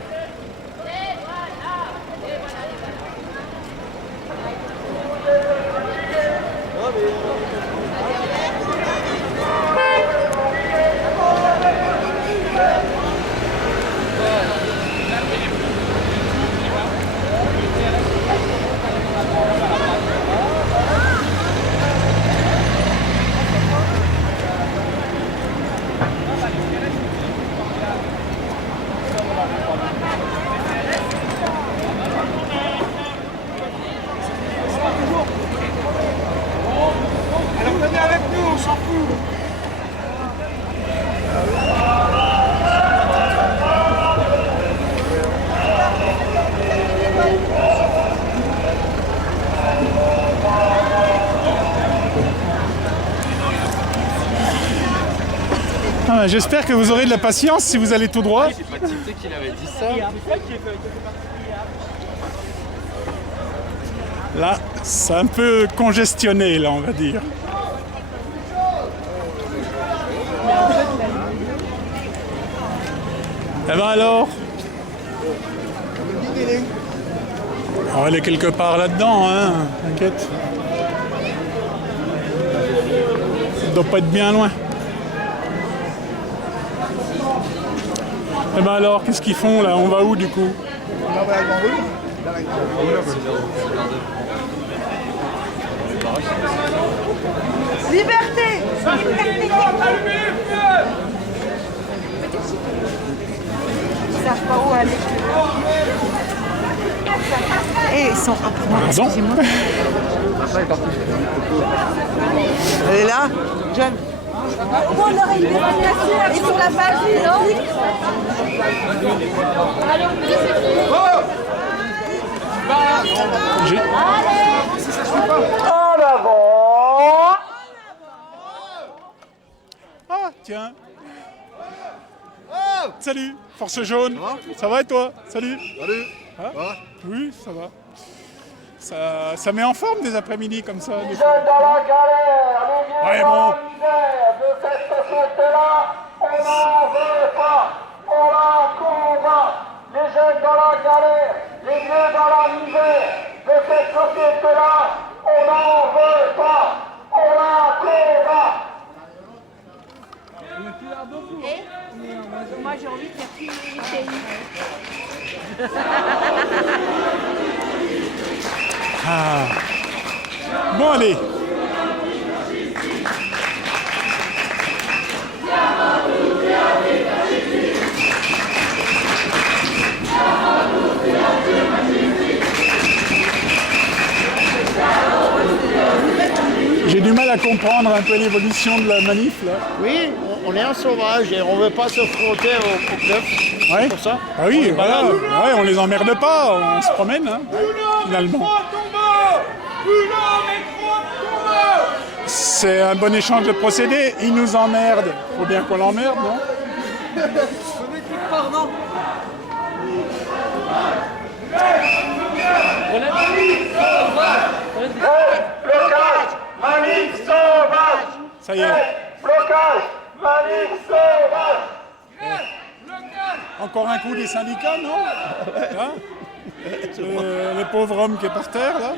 Ah, j'espère que vous aurez de la patience si vous allez tout droit. J'ai pas tilté qu'il avait dit ça. Là, c'est un peu congestionné, là, on va dire. Eh ben alors, on va aller quelque part là-dedans, hein, t'inquiète. Ça doit pas être bien loin. Eh ben alors, qu'est-ce qu'ils font là? On va où du coup? Liberté! Ils savent pas où aller. Et ils sont... Excusez-moi. Elle est là, Jeanne. Comment on aurait une démarcation? Ils sont la page, non? En avant! Ah, tiens. Salut, Force Jaune. Ça va et toi? Salut. Salut. Ah, oui, ça va. Ça met en forme des après-midi comme ça. Les jeunes dans la galère, les vieux dans la misère de cette société-là, on n'en veut pas, on la combat. Les jeunes dans la galère, les vieux dans la misère de cette société-là, on n'en veut pas, on la combat. Moi j'ai envie de faire plus les pays. Ah. Bon, allez. J'ai du mal à comprendre un peu l'évolution de la manif là. Oui, on est un sauvage et on ne veut pas se frotter au club. Ouais. C'est pour ça. Ah oui, voilà. Ouais, on les emmerde pas, on se promène, hein, finalement. C'est un bon échange de procédés. Ils nous emmerdent. Faut bien qu'on l'emmerde, non? Blocage, manif sauvage. Ça y est. Blocage, manif sauvage. Encore un coup des syndicats, non? Hein? Le pauvre homme qui est par terre, là.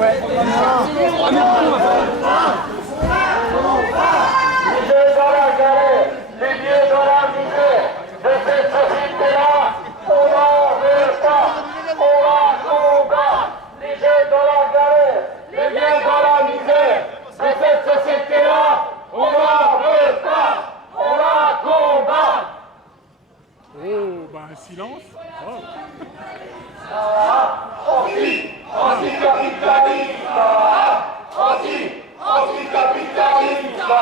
Misère dans la galère, les vieux dans la misère, de cette société-là, on n'en veut pas, on la combat. Les jeunes dans la galère, les vieux dans la misère, de cette société-là, on n'en veut pas, on la combat. Oh, ben un silence. Oh. Anticapitaliste, anticapitaliste,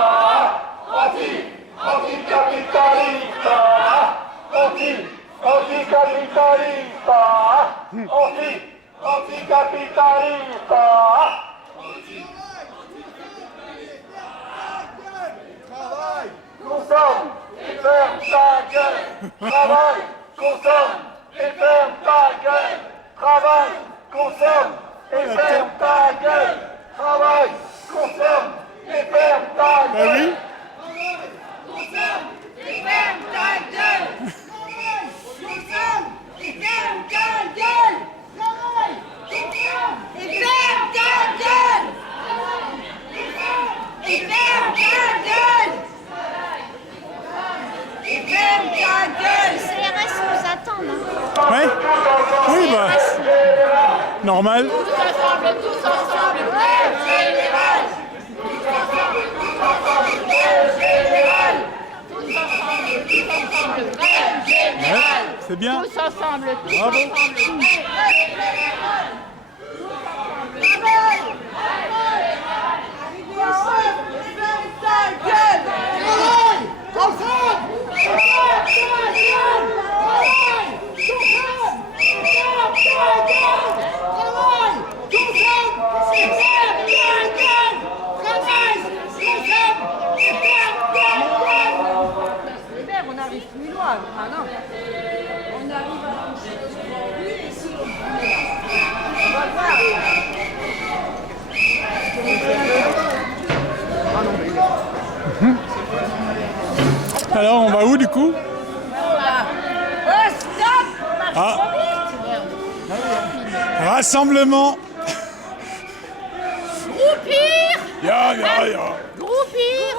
anticapitaliste, anticapitaliste, anticapitaliste. Travail, consomme et ferme ta gueule. Travail, consomme et ferme ta gueule. Travail, consomme et ferme ta gueule. Travail, consomme et ferme ta gueule. Oui. Consomme et ferme ta gueule. Consomme et ferme ta gueule. Travail, consomme et ferme ta gueule. Et ferme ta gueule. Et ferme ta gueule. CRS nous attend, non? Ouais. Oui, bah. Normal. Tous ensemble, grève générale. Tous ensemble, grève générale. Tous ensemble, grève générale. C'est bien. Tous ensemble, Bravo. grève générale. On n'arrive plus loin. Ah non. On arrive à on va voir. Alors, on va où du coup? Ah. Rassemblement. Groupir. Ya. Groupir.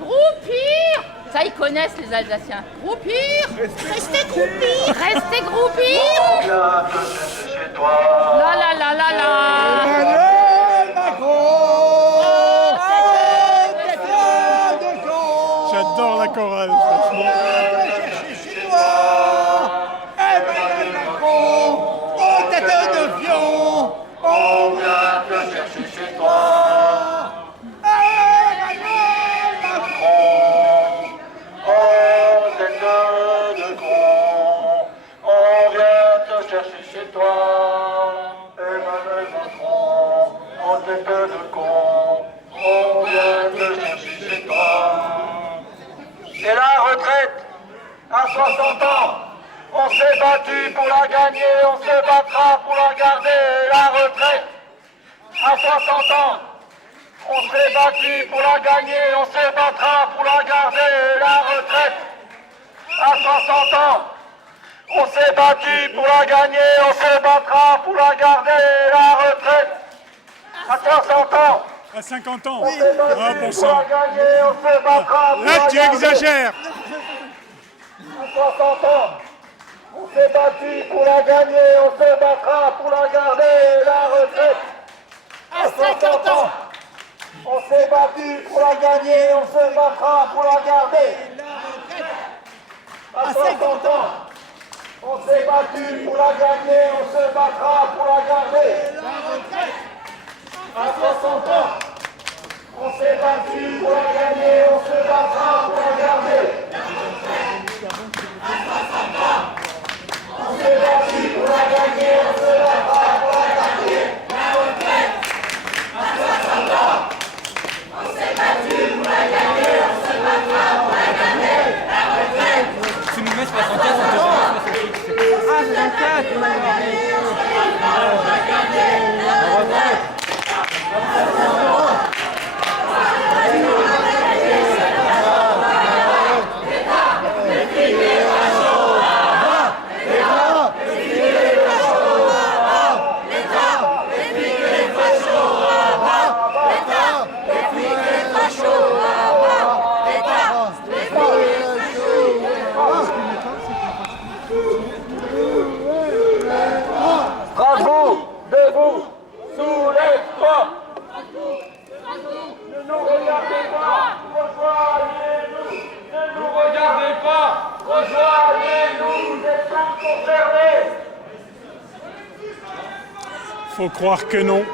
Groupir. Ça, ils connaissent les Alsaciens. Groupir. Restez groupir. Restez groupir. La la la la la. Emmanuel Macron. J'adore la chorale, franchement. Emmanuel Macron, oh tête de fion, on vient te chercher chez toi. Emmanuel Macron, oh tête de con, on vient te chercher chez toi. Emmanuel Macron, oh tête de con, on vient te chercher chez toi. Et la retraite à 60 ans. On s'est battu pour la gagner, on se battra pour la garder, la retraite à 60 ans. On s'est battu pour la gagner, on se battra pour la garder, la retraite à 60 ans. On s'est battu pour la gagner, on se battra pour la garder, la retraite à 60 ans. À 50 ans. On s'est battu Ah, bon pour sang. la gagner, on se battra pour Là, la tu garder. exagères. À 60 ans. On s'est battu pour la gagner, on se battra pour la garder, la retraite à 50 ans. On s'est battu pour la gagner, on se battra pour la garder, la retraite à 50 ans. On s'est battu pour la gagner, on se battra pour la garder, la retraite à 60 ans. On s'est battu pour la gagner, on se battra pour la garder, la retraite à 60 ans. On s'est battu pour la gagner, on se battra pour la garder, la retraite à 60 ans. On s'est battu pour la gagner, on se battra pour la garder, la retraite. Tu nous mets 64, on te met 68. Ah, 64, on la garder, la retraite à 60 ans. Faut croire que non.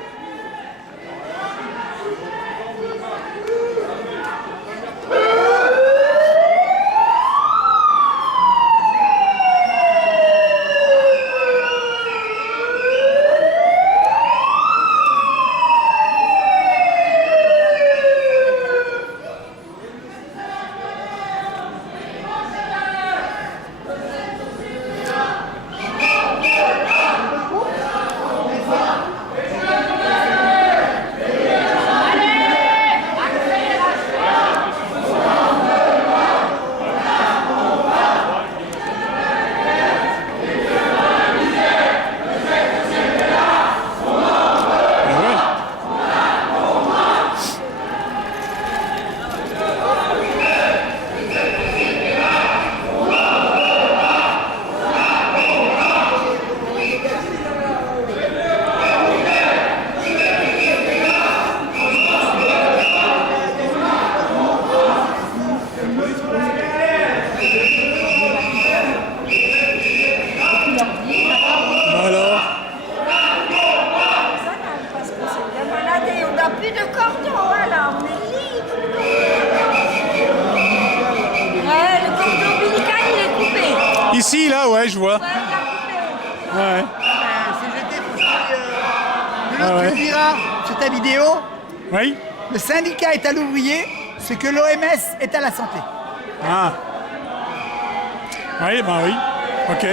Ici, là, ouais, je vois. Ouais. CGT, tu diras sur ta vidéo. Oui. Le syndicat est à l'ouvrier, ce que l'OMS est à la santé. Ah. Oui, ben oui. Ok.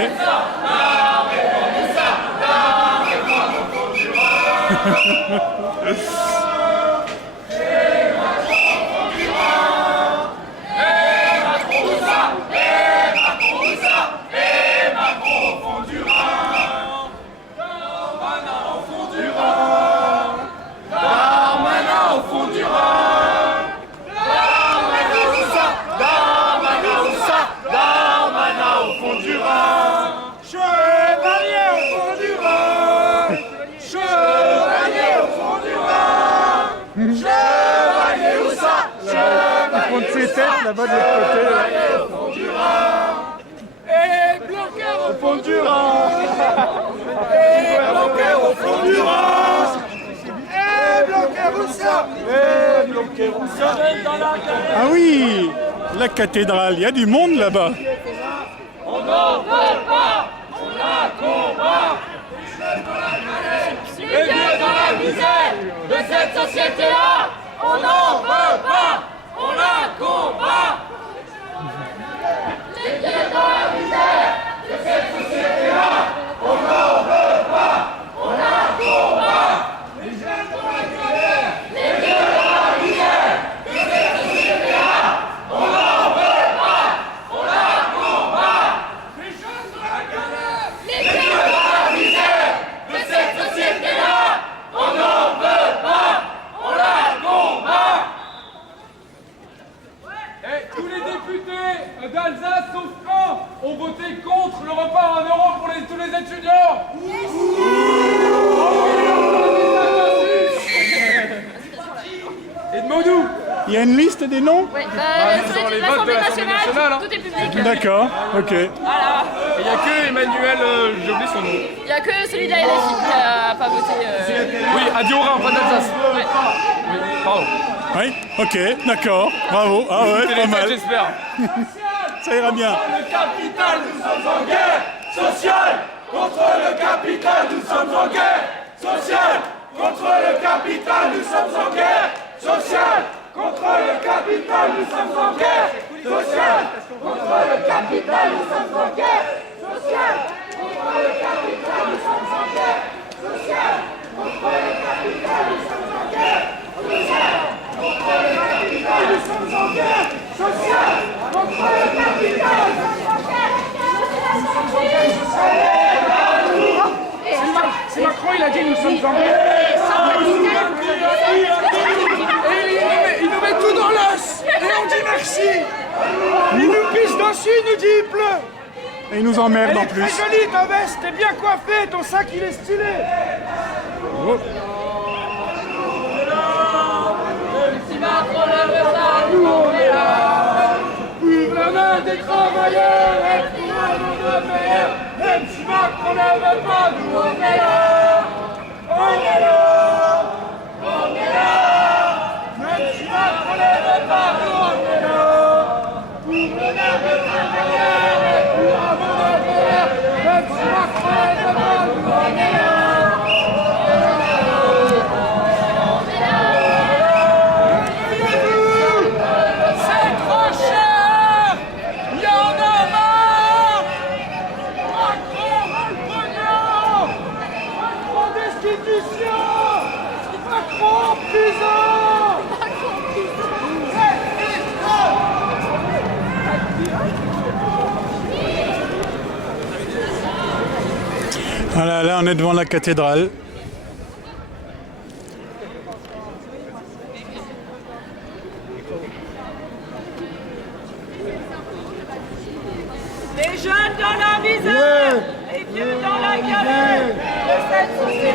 Là-bas de l'autre côté. Et Blanquer au fond du Rhin. Et Blanquer au fond du Rhin. Et Blanquer où ça? Et Blanquer où ça? Ah oui, la cathédrale, il y a du monde là-bas. On n'en veut pas, on la combat. Les vieux dans la misère de cette société-là, on n'en veut pas. On la combat. Les pieds dans la misère de cette société-là, on n'en veut pas, on la combat. Les jeunes dans la galère, les pieds dans la misère de cette société-là, on n'en veut pas, on la combat. Les jeunes dans la galère, les pieds dans la misère de cette société-là, on n'en veut pas, on la combat. Et tous les députés d'Alsace, sauf un, ont voté contre le repas à 1 euro pour tous les étudiants. Et demandons-nous. Il y a une liste des noms? Oui, sur les votes de l'Assemblée nationale. Tout est public. D'accord, ok. Voilà. Il n'y a que Emmanuel, j'ai oublié son nom. Il n'y a que celui de la LFI qui n'a pas voté. Oui, à Diorin, pas d'Alsace. Ouais. Oui, pardon. Oui, ok, d'accord, bravo. Ah ouais, pas mal. J'espère. Ça ira bien. Contre le capital, nous sommes en guerre sociale. Contre le capital, nous sommes en guerre sociale. Contre le capital, nous sommes en guerre sociale. Contre le capital, nous sommes en guerre sociale. Contre le capital, nous sommes en guerre sociale. Contre le capital, nous sommes en guerre sociale. Contre le capital, nous sommes en guerre sociale. Contre le capital, nous sommes en guerre sociale. Contre le capital, nous sommes en guerre sociale. C'est Macron, il a dit nous sommes en guerre. Et il nous met tout dans l'os. Et on dit merci. Il nous pisse dessus, il nous dit il pleut. Et il nous emmerde en plus. Elle est très jolie ta veste, t'es bien coiffé, ton sac il est stylé. Oh. Si Macron ne veut pas, nous on est là. Ouvre la main des travailleurs et pour un monde meilleur. Même si Macron ne veut pas, nous on est là. On on est devant la cathédrale. Les jeunes dans la misère, les vieux dans la galère, le seul souci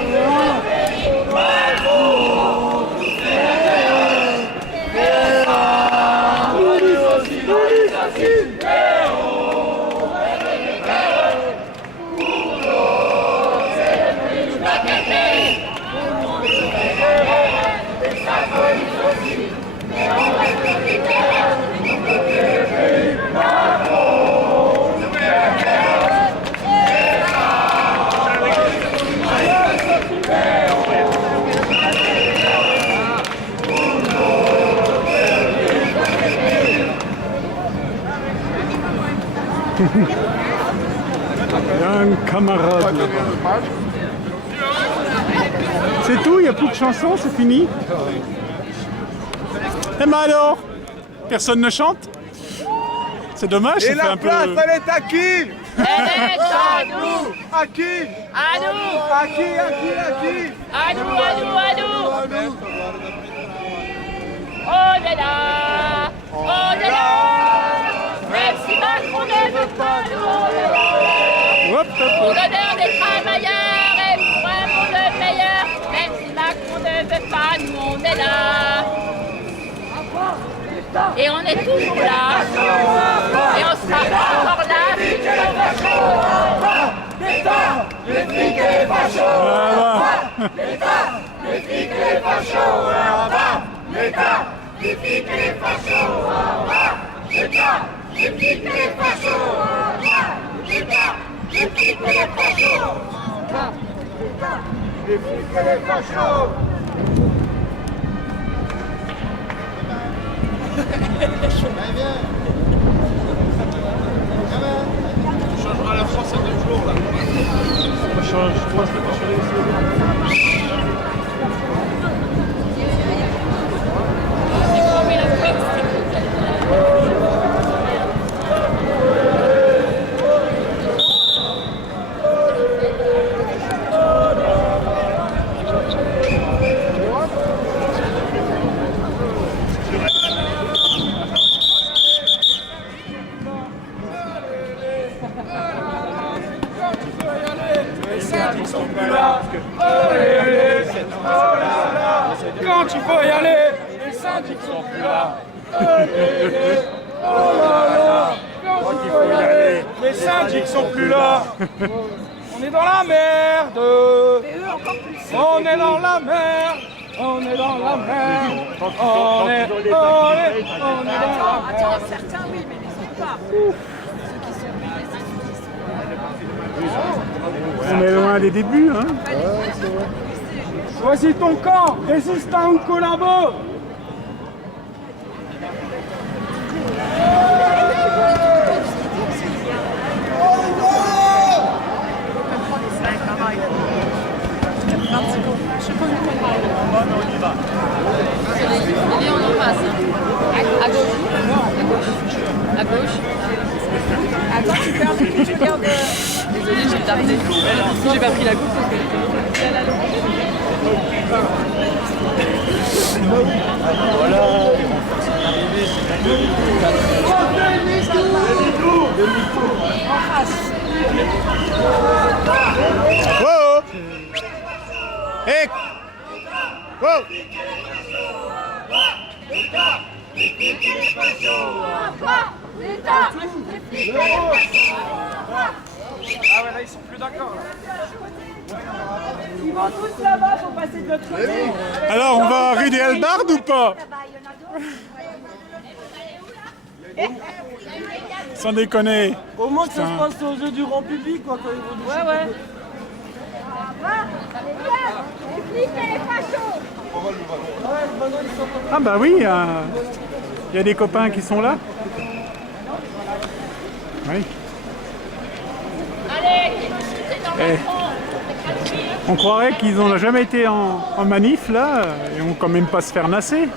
Il y a un camarade là-bas. C'est tout, il n'y a plus de chansons, c'est fini. Eh ben alors, personne ne chante? C'est dommage, ça fait un peu... Et la place, elle est à qui? Elle est à nous. À qui? À nous. À qui? À qui? À qui? À nous, à nous, à nous. On est là. On est là. Même si Macron ne veut pas nous, on est là. Pour l'honneur des travailleurs et pour un monde meilleur. Même si Macron ne veut pas nous, on est là. Et on est toujours là. Et on sera encore là. L'État, les flics et les fachos. L'État, les flics et les fachos. L'État, les flics et les fachos. L'État, les flics et les fachos. L'État, les flics et les fachos. Les flics et les fachos. Tu changeras la France en 2 jours là. On change, je pense que Quand il faut y aller, les syndics sont plus là. Oh là là, quand il faut y aller, les syndics sont plus là. On est dans la merde. On est dans la merde. On est dans la merde. On est dans la merde. Attends, certains oui, mais les autres pas. on est loin des débuts, hein. Choisis ton camp, résistant ou collabo. Allez, on en passe. À gauche. À gauche. Attends, tu perds le tu gardes. Désolée, j'ai tardé. Si j'ai pas pris la gauche parce que Voilà. en face. Oh! Hey! Oh! Ah ouais, là ils sont plus d'accord là. Ils vont tous là-bas pour passer de l'autre côté. Alors, on va à rue des Halbardes ou pas? Sans déconner. Au moins que ça Putain. se passe aux yeux du grand public, quoi, quand ils vont nous Ouais, ouais. Les flics et les fachos. Ah bah oui, il y a des copains qui sont là. Oui. Allez, discutez dans Eh. le front. On croirait qu'ils n'ont jamais été en manif là, et on quand même pas se faire nasser.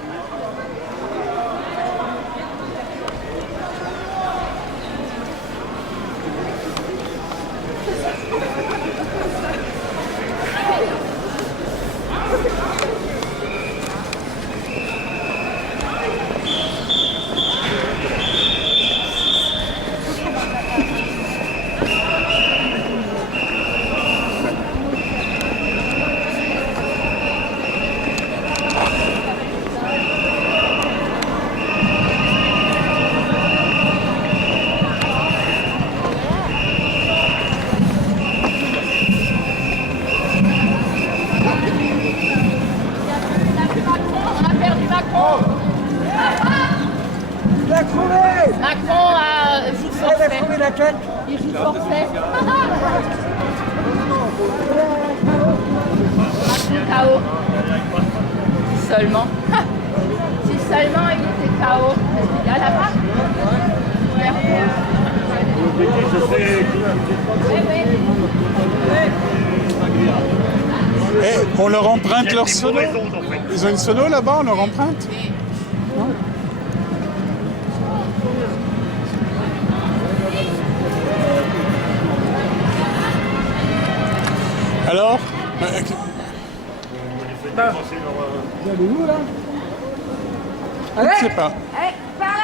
forfait. KO. Seulement. Si seulement il était KO. Il y a là-bas. Et on leur emprunte leur sono. Ils ont une sono là-bas, on leur emprunte. Alors Vous allez où là? Je ne sais pas. Par